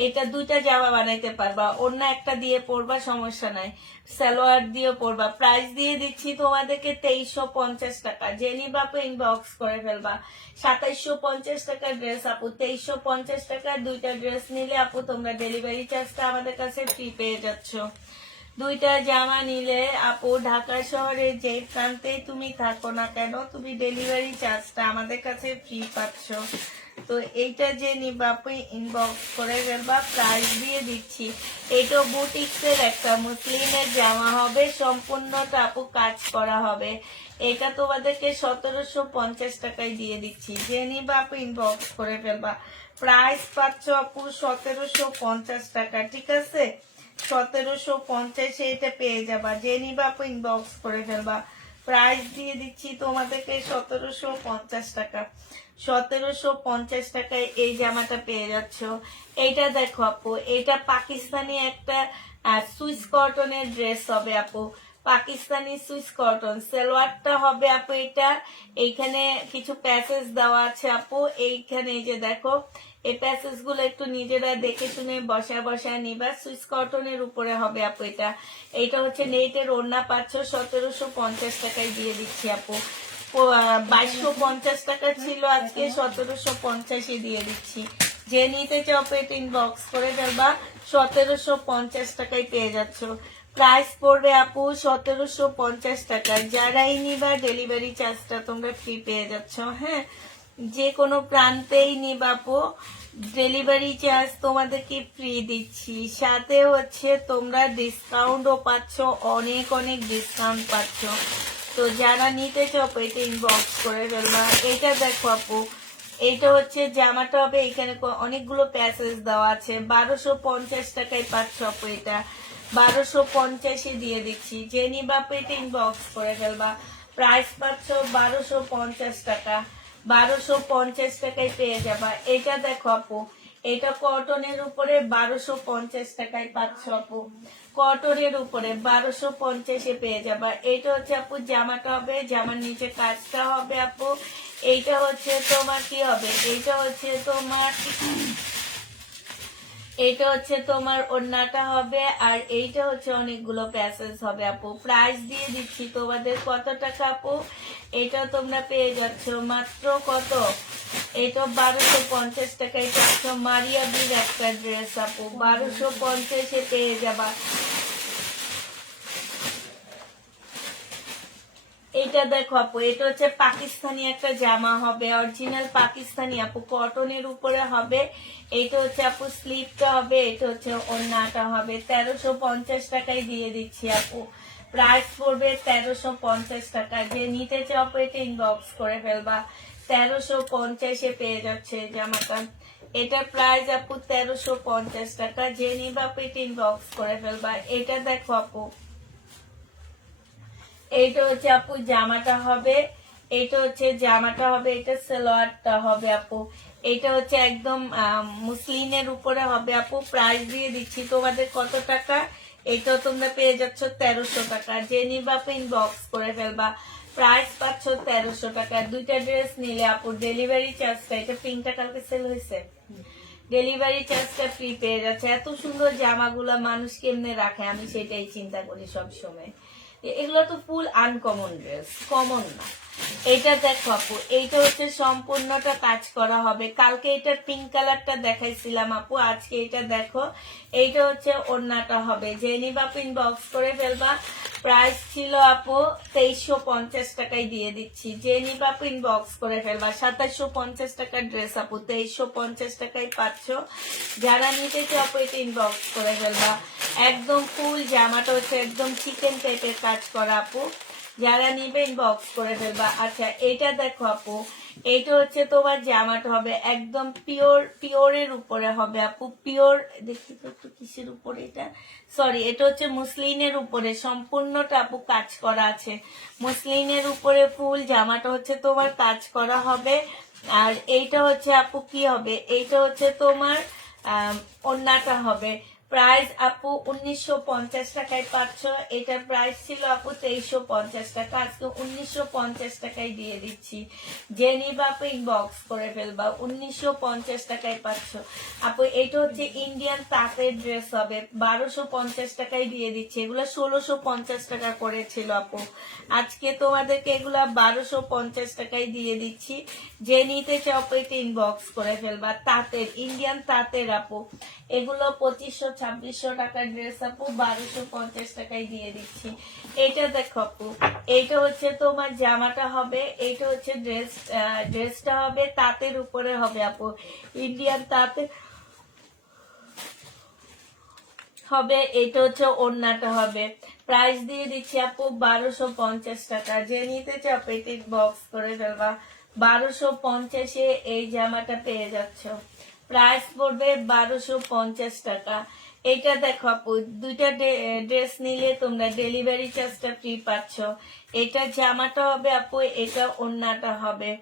এটা দুইটা জামা বানাইতে পারবা, অন্য একটা দিয়ে পরবা, সমস্যা নাই, সালোয়ার দিয়ে পরবা। প্রাইস দিয়ে দিচ্ছি তোমাদেরকে 2350 টাকা। জেনি বাপু ইনবক্স করে ফেলবা। 2750 টাকার ড্রেস আপু, 2350 টাকার দুইটা ড্রেস নিলে আপু তোমরা ডেলিভারি চার্জটা আমাদের কাছে ফ্রি পেয়ে যাচ্ছ। দুইটা জামা নিলে আপু ঢাকা শহরে যে প্রান্তে তুমি থাকো না কেন, তুমি ডেলিভারি চার্জটা আমাদের কাছে ফ্রি পাচ্ছ। তো এইটা যে নিবা আপু ইনবক্স করে ফেলবা। প্রাইস দিয়ে দিচ্ছি, এটা বুটিক্স এর একটা মুসলিমের জামা হবে, সম্পূর্ণটা আপু কাজ করা হবে। এটা তোমাদেরকে 1750 টাকায় দিয়ে দিচ্ছি। যে নিবা আপু ইনবক্স করে ফেলবা। প্রাইস পাচ্ছ আপু 1750 টাকা, ঠিক আছে। 1750-এ এটা পেয়ে যাবা। যে নিবা আপু ইনবক্স করে ফেলবা। প্রাইস দিয়ে দিচ্ছি তোমাদেরকে 1750 টাকা। 1750 টাকায় এই জামাটা পেয়ে যাচ্ছ। এইটা দেখো আপু, এটা পাকিস্তানি একটা সুইস কটনের ড্রেস হবে আপু, পাকিস্তানি সুইস কটন। সালোয়ারটা হবে আপু এটা, এইখানে কিছু প্যাসেজ দেওয়া আছে আপু, এইখানে এই যে দেখো, এই প্যাসেজ গুলো একটু নিজেরা দেখে শুনে বসায় নিবা। সুইস কটনের উপরে হবে আপু এটা। এইটা হচ্ছে নেটের ওড়না পাচ্ছ, 1750 টাকায় দিয়ে দিচ্ছি আপু। 2250 টাকা ছিল, আজকে 1750-এ দিয়ে দিচ্ছি। যে নিতে চাও পেট ইনবক্স করে ফেলবা। 1750 টাকায় পেয়ে যাচ্ছ। প্রাইস পড়বে আপু 1750 টাকা। যারাই নিবা ডেলিভারি চার্জটা তোমরা ফ্রি পেয়ে যাচ্ছ। হ্যাঁ, যে কোনো প্রান্তেই নিবা আপু, ডেলিভারি চার্জ তোমাদেরকে ফ্রি দিচ্ছি। সাথে হচ্ছে তোমরা ডিসকাউন্টও পাচ্ছ, অনেক অনেক ডিসকাউন্ট পাচ্ছ। তো যারা নিতে চাও এটা ইনবক্স করে ফেলবা। এটা দেখো আপু, এইটা হচ্ছে জামাটা হবে, এখানে অনেকগুলো প্যাসেজ দেওয়া আছে। 1250 টাকায় পাচ্ছ আপু এটা। 1250-এ দিয়ে দিচ্ছি। যে নিবা আপু এটা ইনবক্স করে ফেলবা। প্রাইস পাচ্ছ 1250 টাকা। 1250 টাকায় পেয়ে যাবা। এটা দেখো আপু, এটা কটনের উপরে 1250 টাকায় পাচ্ছ আপু, কটনের উপরে 1250-এ পেয়ে যাবা। এইটা হচ্ছে আপু জামাটা হবে, জামার নিচে কাজটা হবে আপু। এইটা হচ্ছে তোমার কি হবে, এইটা হচ্ছে তোমার ওড়নাটা হবে, আর এইটা হচ্ছে অনেকগুলো প্যাসেজ হবে আপু। প্রাইস দিয়ে দিচ্ছি তোমাদের কত টাকা আপু, এটা তোমরা পেয়ে যাচ্ছ মাত্র কত, এটা 1250 টাকায় পাচ্ছ। মারিয়া বির একটা ড্রেস আপু 1250-এ পেয়ে যাবা। এটা দেখো আপু, এটা হচ্ছে পাকিস্তানি একটা জামা হবে, অরিজিনাল পাকিস্তানি আপু, কটনের উপরে হবে। এটা হচ্ছে আপু স্লিভটা হবে, এটা হচ্ছে ওড়নাটা হবে। 1350 টাকায় দিয়ে দিচ্ছি আপু, প্রাইস পড়বে 1350 টাকা। যে নিতে চাও আপু এটা ইনবক্স করে ফেলবা, 1350-এ পেয়ে যাচ্ছে এই জামাটা। এটার প্রাইস আপু 1350 টাকা, যে নিবা আপু এটা ইনবক্স করে ফেলবা। এটা দেখো আপু, এইটা হচ্ছে আপু জামাটা হবে, এটা হচ্ছে জামাটা হবে, এটা সালোয়ারটা হবে আপু। এটা হচ্ছে একদম মুসলিনের উপরে হবে আপু। প্রাইস দিয়ে দিচ্ছি তোমাদের কত টাকা, এটাও তোমরা পেয়ে যাচ্ছ 1300 টাকা। যে নিবা আপু ইনবক্স করে ফেলবা, প্রাইস পাচ্ছ 1300 টাকা। দুইটা ড্রেস নিলে আপু ডেলিভারি চার্জটা, এটা পিঙ্কটা কালকে সেল হয়েছে, ডেলিভারি চার্জটা ফ্রি পেয়ে যাচ্ছে। এত সুন্দর জামাগুলা মানুষ কেমনে রাখে, আমি সেটাই চিন্তা করি সব সময়। এগুলো তো ফুল আনকমন ড্রেস, কমন না। এইটা দেখো আপু, এইটা হচ্ছে সম্পূর্ণটা কাজ করা হবে। কালকে এটার পিঙ্ক কালারটা দেখাইছিলাম আপু, আজকে এটা দেখো, এইটা হচ্ছে ওড়নাটা হবে। যে নিবা আপু ইনবক্স করে ফেলবা। প্রাইস ছিল আপু 2350 টাকায় দিয়ে দিচ্ছি, যে নিবা আপু ইনবক্স করে ফেলবা। 2750 টাকার ড্রেস আপু 2350 টাকায় পাচ্ছ। যারা নিতে চাও আপু এটা ইনবক্স করে ফেলবা। একদম ফুল জামাটা হচ্ছে একদম চিকেন টাইপের কাজ করা আপু, যারা নিবে ইনবক্স করে ফেলবা। আচ্ছা এইটা দেখো আপু, এইটা হচ্ছে তোমার জামাটা হবে একদম পিওরের উপরে হবে আপু, পিওর। দেখি তো একটু কিসের উপরে, এটা সরি, এটা হচ্ছে মুসলিনের উপরে সম্পূর্ণটা আপু কাজ করা আছে। মুসলিনের উপরে ফুল জামাটা হচ্ছে তোমার কাজ করা হবে। আর এইটা হচ্ছে আপু কি হবে, এইটা হচ্ছে তোমার ওড়নাটা হবে। প্রাইস আপু 1950 টাকায় পাচ্ছ। এটার প্রাইস ছিল আপু 2350 টাকা, আজকে 1950 টাকায় দিয়ে দিচ্ছি। যে নিবা আপু ইনবক্স করে ফেলবা, 1950 টাকায় পাচ্ছ আপু। এটা হচ্ছে ইন্ডিয়ান তাঁতের ড্রেস হবে, 1250 টাকায় দিয়ে দিচ্ছি। এগুলো 1650 টাকা করেছিল আপু, আজকে তোমাদেরকে এগুলা 1250 টাকায় দিয়ে দিচ্ছি। যে নিতে চাও আপু এটা ইনবক্স করে ফেলবা। তাঁতের, ইন্ডিয়ান তাঁতের আপু, এগুলো 2500-2600 টাকার ড্রেস আপু, 1250 টাকায় দিয়ে দিচ্ছি। এটা দেখো আপু, এইটা হচ্ছে তোমার জামাটা হবে, এইটা হচ্ছে ড্রেসটা হবে তাঁতের উপরে হবে আপু, ইন্ডিয়ান তাঁতের হবে। এটা হচ্ছে ওড়নাটা হবে। প্রাইস দিয়ে দিচ্ছি আপু 1250 টাকা। যে নিতে চাও পেটি বক্স করে ফেলবা, 1250-এ এই জামাটা পেয়ে যাচ্ছ। প্রাইস পড়বে 1250 টাকা। এটা দেখো আপু, দুইটা ড্রেস নিলে তোমরা ডেলিভারি চার্জটা ফ্রি পাচ্ছ। এটা জামাটা হবে আপু, এটা ওড়নাটা হবে।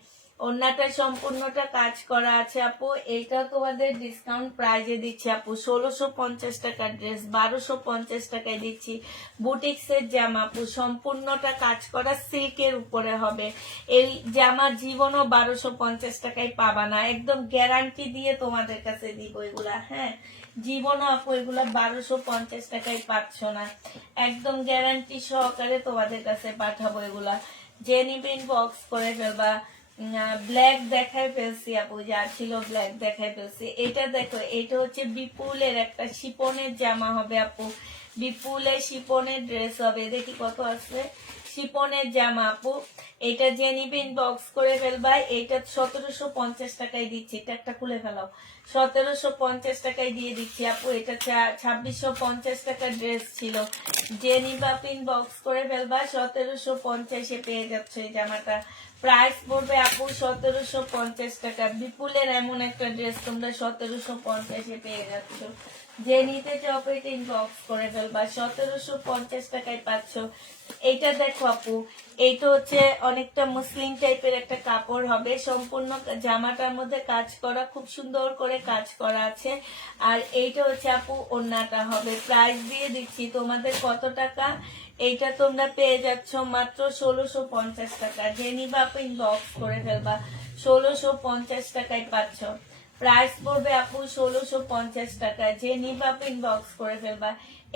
ওড়নাটা সম্পূর্ণটা কাজ করা আছে আপু। এটা তোমাদের ডিসকাউন্ট প্রাইজে দিচ্ছি আপু, 1650 টাকার ড্রেস 1250 টাকায় দিচ্ছি। বুটিক্সের জামা আপু, সম্পূর্ণটা কাজ করা সিল্কের উপরে হবে। এই জামা জীবনও 1250 টাকায় পাবা না, একদম গ্যারান্টি দিয়ে তোমাদের কাছে দিব এগুলা। হ্যাঁ, জীবনও আপু এগুলা 1250 টাকায় পাচ্ছ না, একদম গ্যারান্টি সহকারে তোমাদের কাছে পাঠাবো এগুলা। যে নিবেন বক্স করে ফেলবা। ব্ল্যাক দেখায় ফেলছি আপু, যা ছিল ব্ল্যাক দেখায় ফেলছি। এটা দেখো, এটা হচ্ছে বিপুলের একটা শিপনের জামা হবে আপু, বিপুলের শিপনের ড্রেস হবে। দেখি কত আছে, শিপনের জামা আপু। এটা যে নিবে ইনবক্স করে ফেলবা। এটা 1750 টাকায় দিচ্ছি, এটা একটা খুলে ফেলাও, 1750 টাকায় দিয়ে দিচ্ছি আপু। এটা 2650 টাকার ড্রেস ছিল। যে নিবা ইনবক্স করে ফেলবা, 1750-এ পেয়ে যাচ্ছে এই জামাটা। প্রাইস পড়বে আপু 1750 টাকা। বিপুলের এমন একটা ড্রেস তোমরা 1750-এ পেয়ে যাচ্ছ। যে নিতে চাও পেটে ইনবক্স করে ফেলবা, 1750 টাকায় পাচ্ছ। এইটা দেখো আপু, এইটা হচ্ছে অনেকটা মুসলিম টাইপের একটা কাপড় হবে, সম্পূর্ণ জামাটার মধ্যে কাজ করা, খুব সুন্দর করে কাজ করা আছে। আর এইটা হচ্ছে আপু ওড়নাটা হবে। প্রাইস দিয়ে দিচ্ছি তোমাদের কত টাকা, এইটা তোমরা পেয়ে যাচ্ছ মাত্র 1650 টাকা। যে নিবা আপু ইনবক্স করে ফেলবা, 1650 টাকায় পাচ্ছ। প্রাইস পড়বে আপু 1650 টাকা। যে নিবা আপু ইনবক্স করে ফেলবা।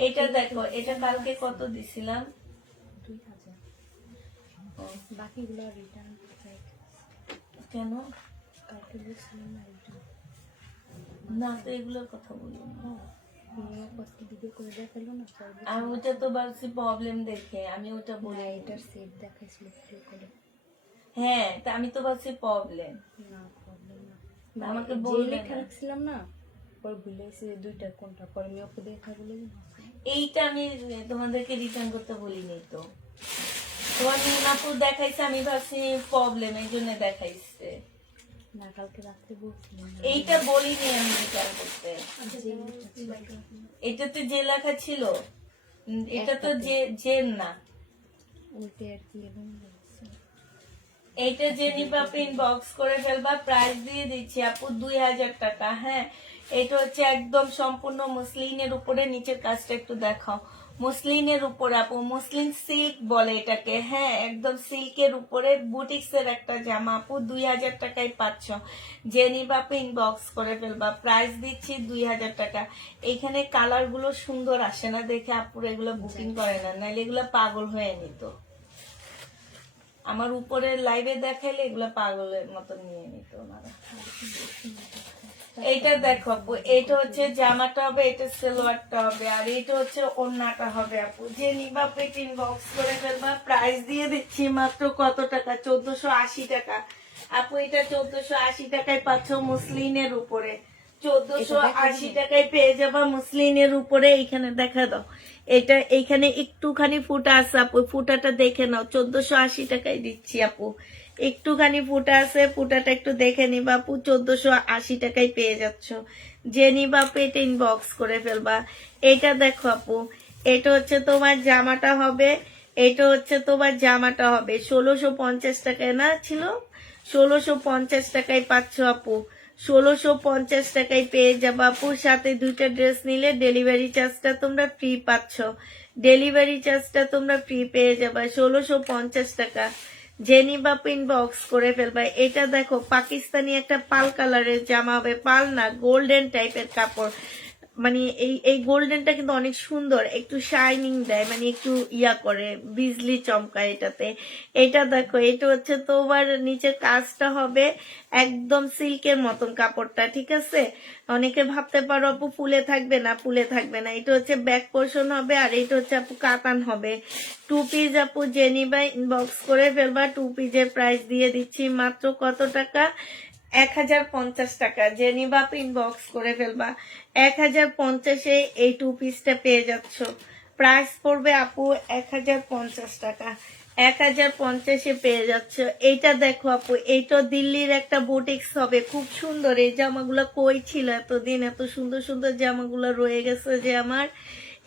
এটা দেখো, এটা কালকে কত দিছিলাম, 2000। বাকিগুলো রিটার্ন কেন কালকে বলছিলাম না রিটার্ন। না তো এগুলোর কথা বলি না। ভিডিও করে দেখালো না আমি ওটা তো বলছি প্রবলেম দেখে, আমি ওটা বলি। এটার সেট দেখাইছিল ভিডিও করে। হ্যাঁ, তা আমি তো বলছি প্রবলেম। না প্রবলেম না, আমাকে যে বলবে লেখা না। রাখছিলাম না, পরে ভুলে গেছি যে দুইটার কোনটা, পরে আমি ওকে দেখা বলে এইটা আমি তোমাদেরকে রিটার্ন করতে বলিনি তো। তোমার মিনাপুর দেখাইছে, আমি ভাবছি প্রবলেম, এই জন্য দেখাইছে। না কালকে রাত্রে বলছিলাম না। এইটা বলিনি আমি রিটার্ন করতে। যে লেখা ছিল। এটাতে যে লেখা ছিল, এটা তো যে না, ওইটা আর কি এবং বলছে। এইটা যে নিবা ইনবক্স করে ফেলবা। প্রাইস দিয়ে দিচ্ছি আপু 2000 টাকা। হ্যাঁ, এটা হচ্ছে একদম সম্পূর্ণ মুসলিনের উপরে, নিচের কাজটা একটু দেখাও, মুসলিনের উপরে আপু, মুসলিন সিল্ক বলে এটাকে। হ্যাঁ, একদম সিল্কের উপরে বুটিক্স এর একটা জামা আপু, 2000 টাকায় পাচ্ছ। যে নিবা আপু ইনবক্স করে ফেলবা। প্রাইস দিচ্ছি 2000 টাকা। এখানে কালার গুলো সুন্দর আসে না দেখে আপুর এগুলো বুকিং করে না, নাহলে এগুলো পাগল হয়ে নিত। আমার উপরের লাইভে দেখাইলে এগুলো পাগলের মতো নিয়ে নিত ওনারা। এইটা দেখো আপু, এইটা হচ্ছে জামাটা হবে, এটা সালোয়ারটা হবে, আর এইটা হচ্ছে ওড়নাটা হবে আপু। যে নিবা পেট ইনবক্স করে ফেলবা। প্রাইস দিয়ে দিচ্ছি মাত্র কত টাকা, 1480 টাকা আপু। এটা 1480 টাকায় পাচ্ছ মুসলিনের উপরে, 1480 টাকায় পেয়ে যাবা মুসলিনের উপরে। এইখানে দেখা দাও, এটা এইখানে একটুখানি ফুটা আছে আপু, ফুটাটা দেখে নাও। 1480 টাকায় দিচ্ছি আপু, একটুখানি ফুটা আছে, ফুটাটা একটু দেখে নিবা আপু। 1480 টাকায় পেয়ে যাচ্ছ। যে নিবা আপু এটা ইনবক্স করে ফেলবা। এটা দেখো আপু, এটা হচ্ছে তোমার জামাটা হবে, এটা হচ্ছে তোমার জামাটা হবে 1650 টাকায় না ছিল, 1650 টাকায় পাচ্ছ আপু। 1650 টাকায় পেয়ে যাবা আপু। সাথে দুইটা ড্রেস নিলে ডেলিভারি চার্জটা তোমরা ফ্রি পাচ্ছ, ডেলিভারি চার্জটা তোমরা ফ্রি পেয়ে যাবা 1650 টাকা। জেনি বাপু ইনবক্স করে ফেলবা। এটা দেখো, পাকিস্তানি একটা পাল কালারের জামা হবে, পাল না গোল্ডেন টাইপের কাপড়, মানে এই গোল্ডেনটা কিন্তু অনেক সুন্দর, একটু শাইনিং দেয়, মানে একটু ইয়া করে, বিজলি চমকায় এটাতে। এটা দেখো, এটা হচ্ছে তোমার নিচের কাজটা হবে একদম সিল্কের মতন কাপড়টা, ঠিক আছে। অনেকে ভাবতে পারো আপু ফুলে থাকবে না, ফুলে থাকবে না। এটা হচ্ছে ব্যাক পোর্শন হবে, আর এটা হচ্ছে আপু কাতান হবে। 2 পিস আপু জেনিবা ইনবক্স করে ফেলবা। 2 পিসের প্রাইস দিয়ে দিচ্ছি মাত্র কত টাকা, 1050 টাকা। জেনিবা ইনবক্স করে ফেলবা। 1050-এ এই 2 পিসটা পেয়ে যাচ্ছ। প্রাইস পড়বে আপু 1050 টাকা, 1050-এ পেয়ে যাচ্ছ। এইটা দেখো আপু, এইটা দিল্লির একটা বুটিক্স হবে, খুব সুন্দর। এই জামাগুলো কই ছিল এতদিন, এত সুন্দর সুন্দর জামাগুলো রয়ে গেছে যে আমার।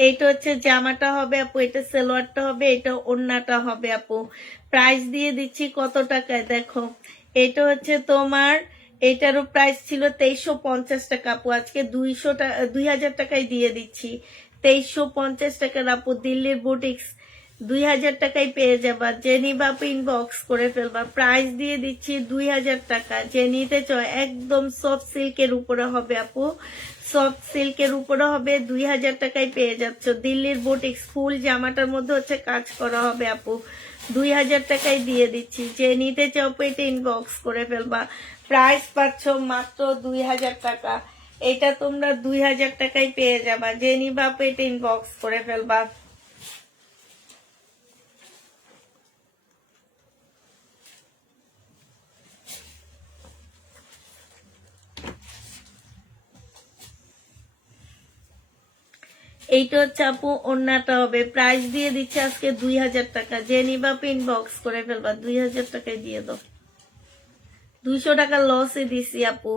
এইটা হচ্ছে জামাটা হবে আপু, এটা সালোয়ারটা হবে, এটা ওড়নাটা হবে আপু। প্রাইস দিয়ে দিচ্ছি কত টাকায় দেখো, এটা হচ্ছে তোমার, এটারও প্রাইস ছিল 2350 টাকা আপু, আজকে 2000 টাকায় দিয়ে দিচ্ছি। 2350 টাকার আপু, দিল্লির বুটিক্স, 2000 টাকায় পেয়ে যাবা। যে নিবা আপু ইনবক্স করে ফেলবা। প্রাইস দিয়ে দিচ্ছি 2000 টাকা। যে নিতে চায় একদম সফট সিল্কের উপরে হবে আপু, সফট সিল্কের উপরে হবে, 2000 টাকায় পেয়ে যাচ্ছ। দিল্লির বুটিক্স, ফুল জামাটার মধ্যে হচ্ছে কাজ করা হবে আপু, 2000 টাকায় দিয়ে দিচ্ছি। যে নিতে চাও পেটে ইনবক্স করে ফেলবা। প্রাইস পাচ্ছ মাত্র 2000 টাকা। এটা তোমরা 2000 টাকায় পেয়ে যাবা। যে নিবা পেটে ইনবক্স করে ফেলবা। এইটা হচ্ছে আপু ওড়নাটা হবে। প্রাইস দিয়ে দিচ্ছে আজকে 2000 টাকা। যে নিবা ইনবক্স করে ফেলবা। 2000 টাকায় দিয়ে দাও। 200 টাকা লসে দিছি আপু,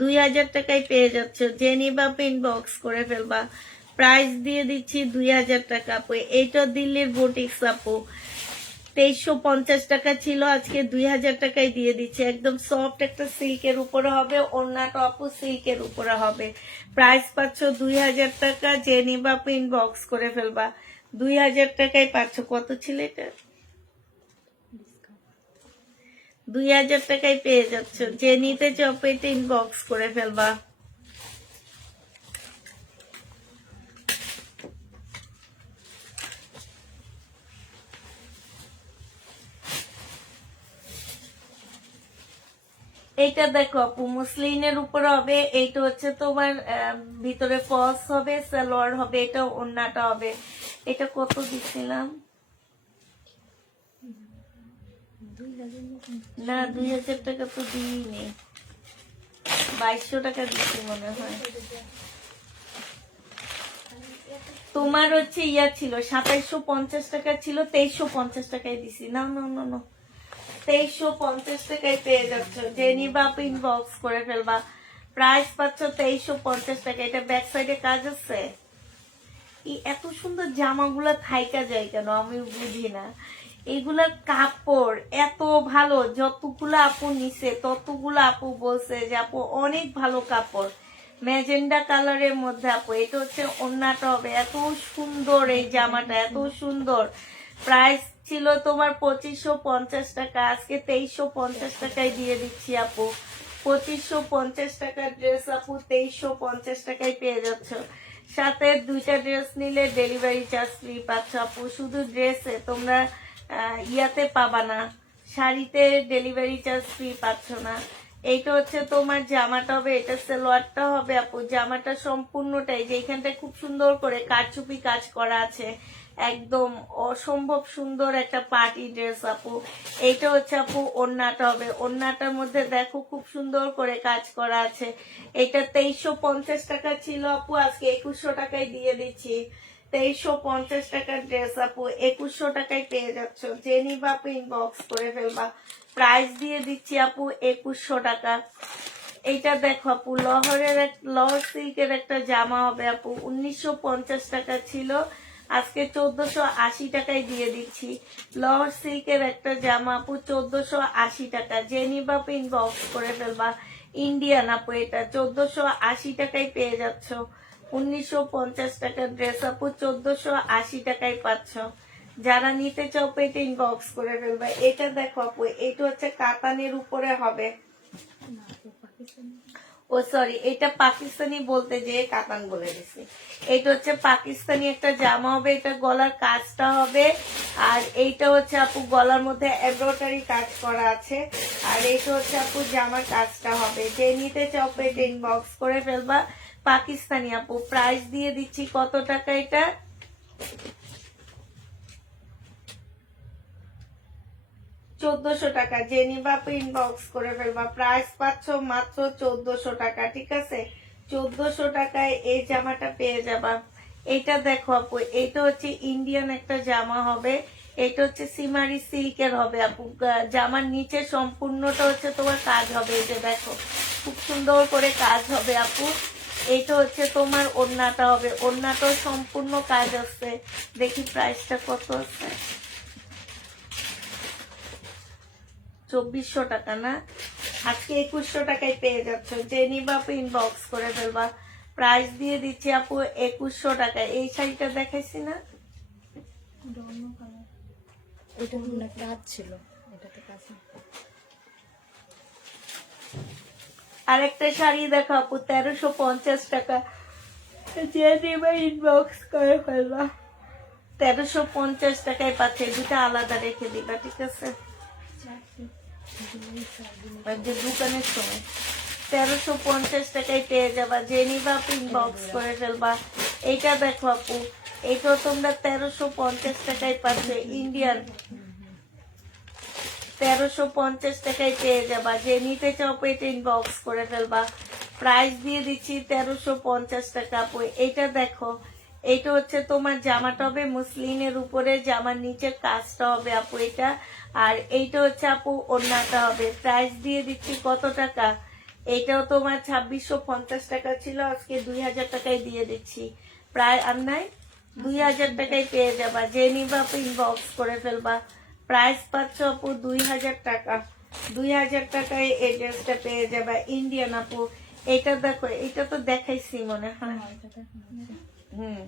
2000 টাকায় পেয়ে যাচ্ছ। যে নিবা ইনবক্স করে ফেলবা। প্রাইস দিয়ে দিচ্ছি 2000 টাকা আপু। এইটা দিল্লির বুটিক্স আপু, 2350 টাকা ছিল, আজকে 2000 টাকায় দিয়ে দিচ্ছে। একদম সফট একটা সিল্কের উপরে হবে, ওড়নাটা আপু সিল্কের উপরে হবে। প্রাইস পাচ্ছ 2000 টাকা, যে নিবা ইনবক্স করে ফেলবা। 2000 টাকায় পাচ্ছ। কত ছিল এটা? 2000 টাকায় পেয়ে যাচ্ছ। যে নিতে চাও পেটে ইনবক্স করে ফেলবা। এইটা দেখো আপু, মুসলিনের উপরে হবে। এইটা হচ্ছে তোমার ভিতরে ফলস হবে, সালোয়ার হবে, এটা ওড়নাটা হবে। এটা কত দিচ্ছিলাম? না, 2000 টাকা তো দিইনি, 2200 টাকা দিচ্ছি মনে হয়। তোমার হচ্ছে ইয়া ছিল 2750 টাকা ছিল, 2350 টাকায় দিছি। না না না না, 2350 টাকায় পেয়ে যাচ্ছ। যে নিবা ইনবক্স করে ফেলবা। প্রাইস পাচ্ছ 2350 টাকা। এটা ব্যাক সাইডে কাজ আছে। এত সুন্দর জামাগুলা থাইকা যায় কেন আমি বুঝি না। এগুলার কাপড় এত ভালো, যতগুলো আপু নিছে ততগুলো আপু বলছে যে আপু অনেক ভালো কাপড়। ম্যাজেন্ডা কালারের মধ্যে আপু, এটা হচ্ছে ওড়নাটা হবে। এত সুন্দর এই জামাটা, এত সুন্দর। প্রাইস ছিল তোমার 2550 টাকা, আজকে 2350 টাকায় দিয়ে দিচ্ছি আপু। 2550 টাকার ড্রেস আপু 2350 টাকায় পেয়ে যাচ্ছ। সাথে 2টা ড্রেস নিলে ডেলিভারি চার্জ ফ্রি পাচ্ছ আপু। শুধু ড্রেসে তোমরা ইয়াতে পাবা না, শাড়িতে ডেলিভারি চার্জ ফ্রি পাচ্ছ না। এইটা হচ্ছে তোমার জামাটা হবে, এটা সালোয়ারটা হবে আপু। জামাটা সম্পূর্ণটাই যে এখানটায় খুব সুন্দর করে কারচুপি কাজ করা আছে, একদম অসম্ভব সুন্দর একটা পার্টি ড্রেস আপু। এইটা হচ্ছে আপু ওড়নাটা হবে। ওড়নাটার মধ্যে দেখো খুব সুন্দর করে কাজ করা আছে। এটা 2350 টাকা ছিল আপু, আজকে 2100 টাকায় দিয়ে দিচ্ছি। 2350 টাকার ড্রেস আপু 2100 টাকায় পেয়ে যাচ্ছ। যে নিবা আপু ইনবক্স করে ফেলবা। প্রাইস দিয়ে দিচ্ছি আপু 2100 টাকা। এইটা দেখো আপু, লহর সিল্কের একটা জামা হবে আপু, 1950 টাকা ছিল, আজকে 1480 টাকায় দিয়ে দিচ্ছি। লহর সিল্কের একটা জামা আপু 1480 টাকা। যে নিবা আপু ইনবক্স করে ফেলবা। ইন্ডিয়ান আপু, এটা 1480 টাকায় পেয়ে যাচ্ছ। 1950 টাকার ড্রেস আপু 1480 টাকায় পাচ্ছ। যারা নিতে চাও পেটে ইনবক্স করে ফেলবা। এটা দেখো আপু, এটা হচ্ছে কাতানের উপরে হবে। ও সরি, এটা পাকিস্তানি বলতে যে কাতান বলে দিছি। এটা হচ্ছে পাকিস্তানি একটা জামা হবে, এটা গলার কাজটা হবে। আর এইটা হচ্ছে আপু গলার মধ্যে এমব্রয়ডারি কাজ করা আছে। আর এইটা হচ্ছে আপু জামার কাজটা হবে। যে নিতে চাও পেটে ইনবক্স করে ফেলবা। পাকিস্তানি আপু, প্রাইস দিয়ে দিচ্ছি কত টাকা এটা? 1400 টাকা। যে নিবা আপু ইনবক্স করে ফেলবা। প্রাইস পাচ্ছ মাত্র 1400 টাকা। ঠিক আছে, 1400 টাকায় এই জামাটা পেয়ে যাবা। এটা দেখো আপু, এটা হচ্ছে ইন্ডিয়ান একটা জামা হবে। এটা হচ্ছে সিমারি সিল্কের হবে আপু। জামার নিচে সম্পূর্ণটা হচ্ছে তোমার কাজ হবে। এই যে দেখো খুব সুন্দর করে কাজ হবে আপু। এটা হচ্ছে তোমার ওড়নাটা হবে, ওড়নাটাও সম্পূর্ণ কাজ আছে। দেখি প্রাইসটা কত আছে। 2400 টাকা না, আজকে 2100 টাকায় পেয়ে যাচ্ছ। যে নিবা আপু ইনবক্স করে ফেলবা। প্রাইস দিয়ে দিচ্ছি আপু 2100 টাকা। এই শাড়িটা দেখাইছি না, এটা না কাজ ছিল, এটাতে কাজ নেই। আরেকটা শাড়ি দেখো আপু 1350 টাকা। যে নিবা ইনবক্স করে ফেলবা। 1350 টাকায় পাচ্ছে। দুটা আলাদা রেখে দিবা, ঠিক আছে? দোকানের সময় 1350 টাকায় পেয়ে যাবা। যে নিবা আপু ইনবক্স করে ফেলবা। এইটা দেখো আপু, এইটা তোমরা 1350 টাকায় পাচ্ছে। ইন্ডিয়ান 1350 টাকায় পেয়ে যাবা। যে নিতে চাও পেটে ইনবক্স করে ফেলবা। প্রাইস দিয়ে দিচ্ছি 1350 টাকা আপু। এইটা দেখো, এইটা হচ্ছে তোমার জামাটা হবে মুসলিনের উপরে, জামার নিচের কাজটা হবে আপু এটা। আর এইটা হচ্ছে আপু ওড়নাটা হবে। প্রাইস দিয়ে দিচ্ছি কত টাকা? এইটাও তোমার 2650 টাকা ছিল, আজকে 2000 টাকায় দিয়ে দিচ্ছি। প্রায় আর নাই 2000 টাকায় পেয়ে যাবা। যে নিবা ইনবক্স করে ফেলবা। প্রাইস পাচ্ছ আপু 2000 টাকা। 2000 টাকায় এই ড্রেসটা পেয়ে যাবা। ইন্ডিয়ান আপু, এটা দেখো, এটা তো দেখাইছি মনে হয়। না, এটা দেখো না। হুম,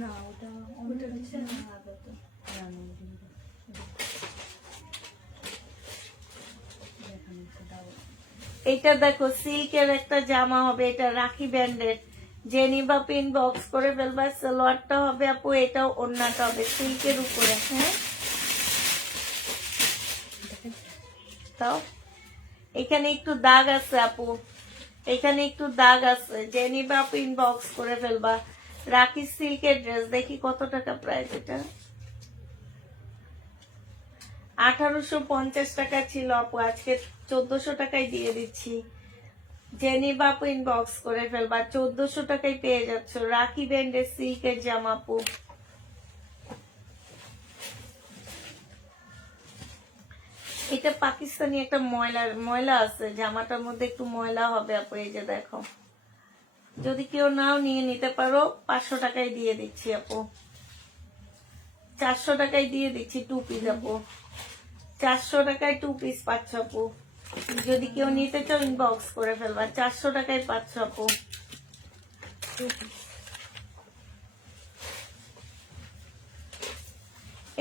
না, ওটা ওটা হচ্ছে না আগত। না, না, দেখানো একটা দাও। এটা দেখো সিল্কের একটা জামা হবে, এটা রাখি ব্যান্ডের। যে নিবা পিন বক্স করে ফেলবা। সালোয়ারটা হবে আপু, এটাও ওড়নাটা হবে সিল্কের উপরে। হ্যাঁ, তাও এখানে একটু দাগ আছে আপু, এখানে একটু দাগ আছে। যে নিবা আপু ইনবক্স করে ফেলবা। রাখি সিল্কের ড্রেস, দেখি কত টাকা প্রাইস এটা। 1850 টাকা ছিল আপু, আজকে 1400 টাকায় দিয়ে দিচ্ছি। যে নিবা আপু ইনবক্স করে ফেলবা। 1400 টাকায় পেয়ে যাচ্ছ রাখি ব্যান্ডের সিল্কের জামা আপু। এটা পাকিস্তানি একটা ময়লা আছে, জামাটার মধ্যে একটু ময়লা হবে আপু। এই যে দেখো, যদি কেউ নাও নিয়ে নিতে পারো। 500 টাকায় দিয়ে দিচ্ছি আপু। 400 টাকায় দিয়ে দিচ্ছি 2 পিস আপু। 400 টাকায় 2 পিস পাচ্ছ আপু। যদি কেউ নিতে চাও ইনবক্স করে ফেলবা। 400 টাকায় পাচ্ছ আপু।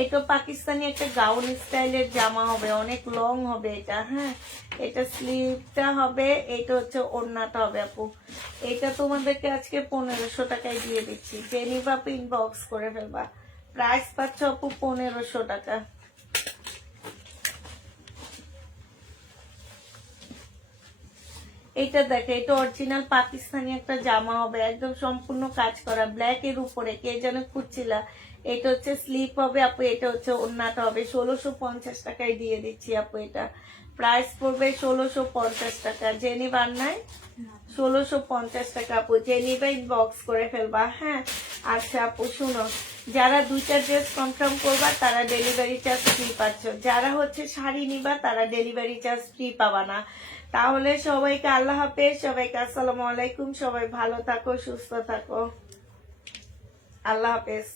এটা পাকিস্তানি একটা গাউন স্টাইলের জামা হবে, অনেক লং হবে এটা। হ্যাঁ, এটা স্লিভটা হবে, এটা হচ্ছে ওড়নাটা হবে আপু। এটা তোমাদেরকে আজকে 1500 টাকায় দিয়ে দিচ্ছি। যে নিবা আপু ইনবক্স করে ফেলবা। প্রাইস পাচ্ছ আপু 1500 টাকা। এটা দেখে, এটা অরিজিনাল পাকিস্তানি একটা জামা হবে, একদম সম্পূর্ণ কাজ করা, ব্ল্যাক এর উপরে। কে যেন খুঁজছিলা। এটা হচ্ছে স্লিপ হবে আপু, এটা হচ্ছে ওড়নাটা হবে। 1650 টাকায় দিয়ে দিচ্ছি আপু। এটা প্রাইস পড়বে 1650 টাকা। যে নিবার নাই 1650 টাকা আপু। যে নিবা ইনবক্স করে ফেলবা। হ্যাঁ, আচ্ছা আপু শুনো, যারা 2টা ড্রেস কনফার্ম করবা তারা ডেলিভারি চার্জ ফ্রি পাচ্ছ। যারা হচ্ছে শাড়ি নিবা তারা ডেলিভারি চার্জ ফ্রি পাবা না। তাহলে সবাইকে আল্লাহ হাফেজ, সবাইকে আসসালামু আলাইকুম। সবাই ভালো থাকো, সুস্থ থাকো। আল্লাহ হাফেজ।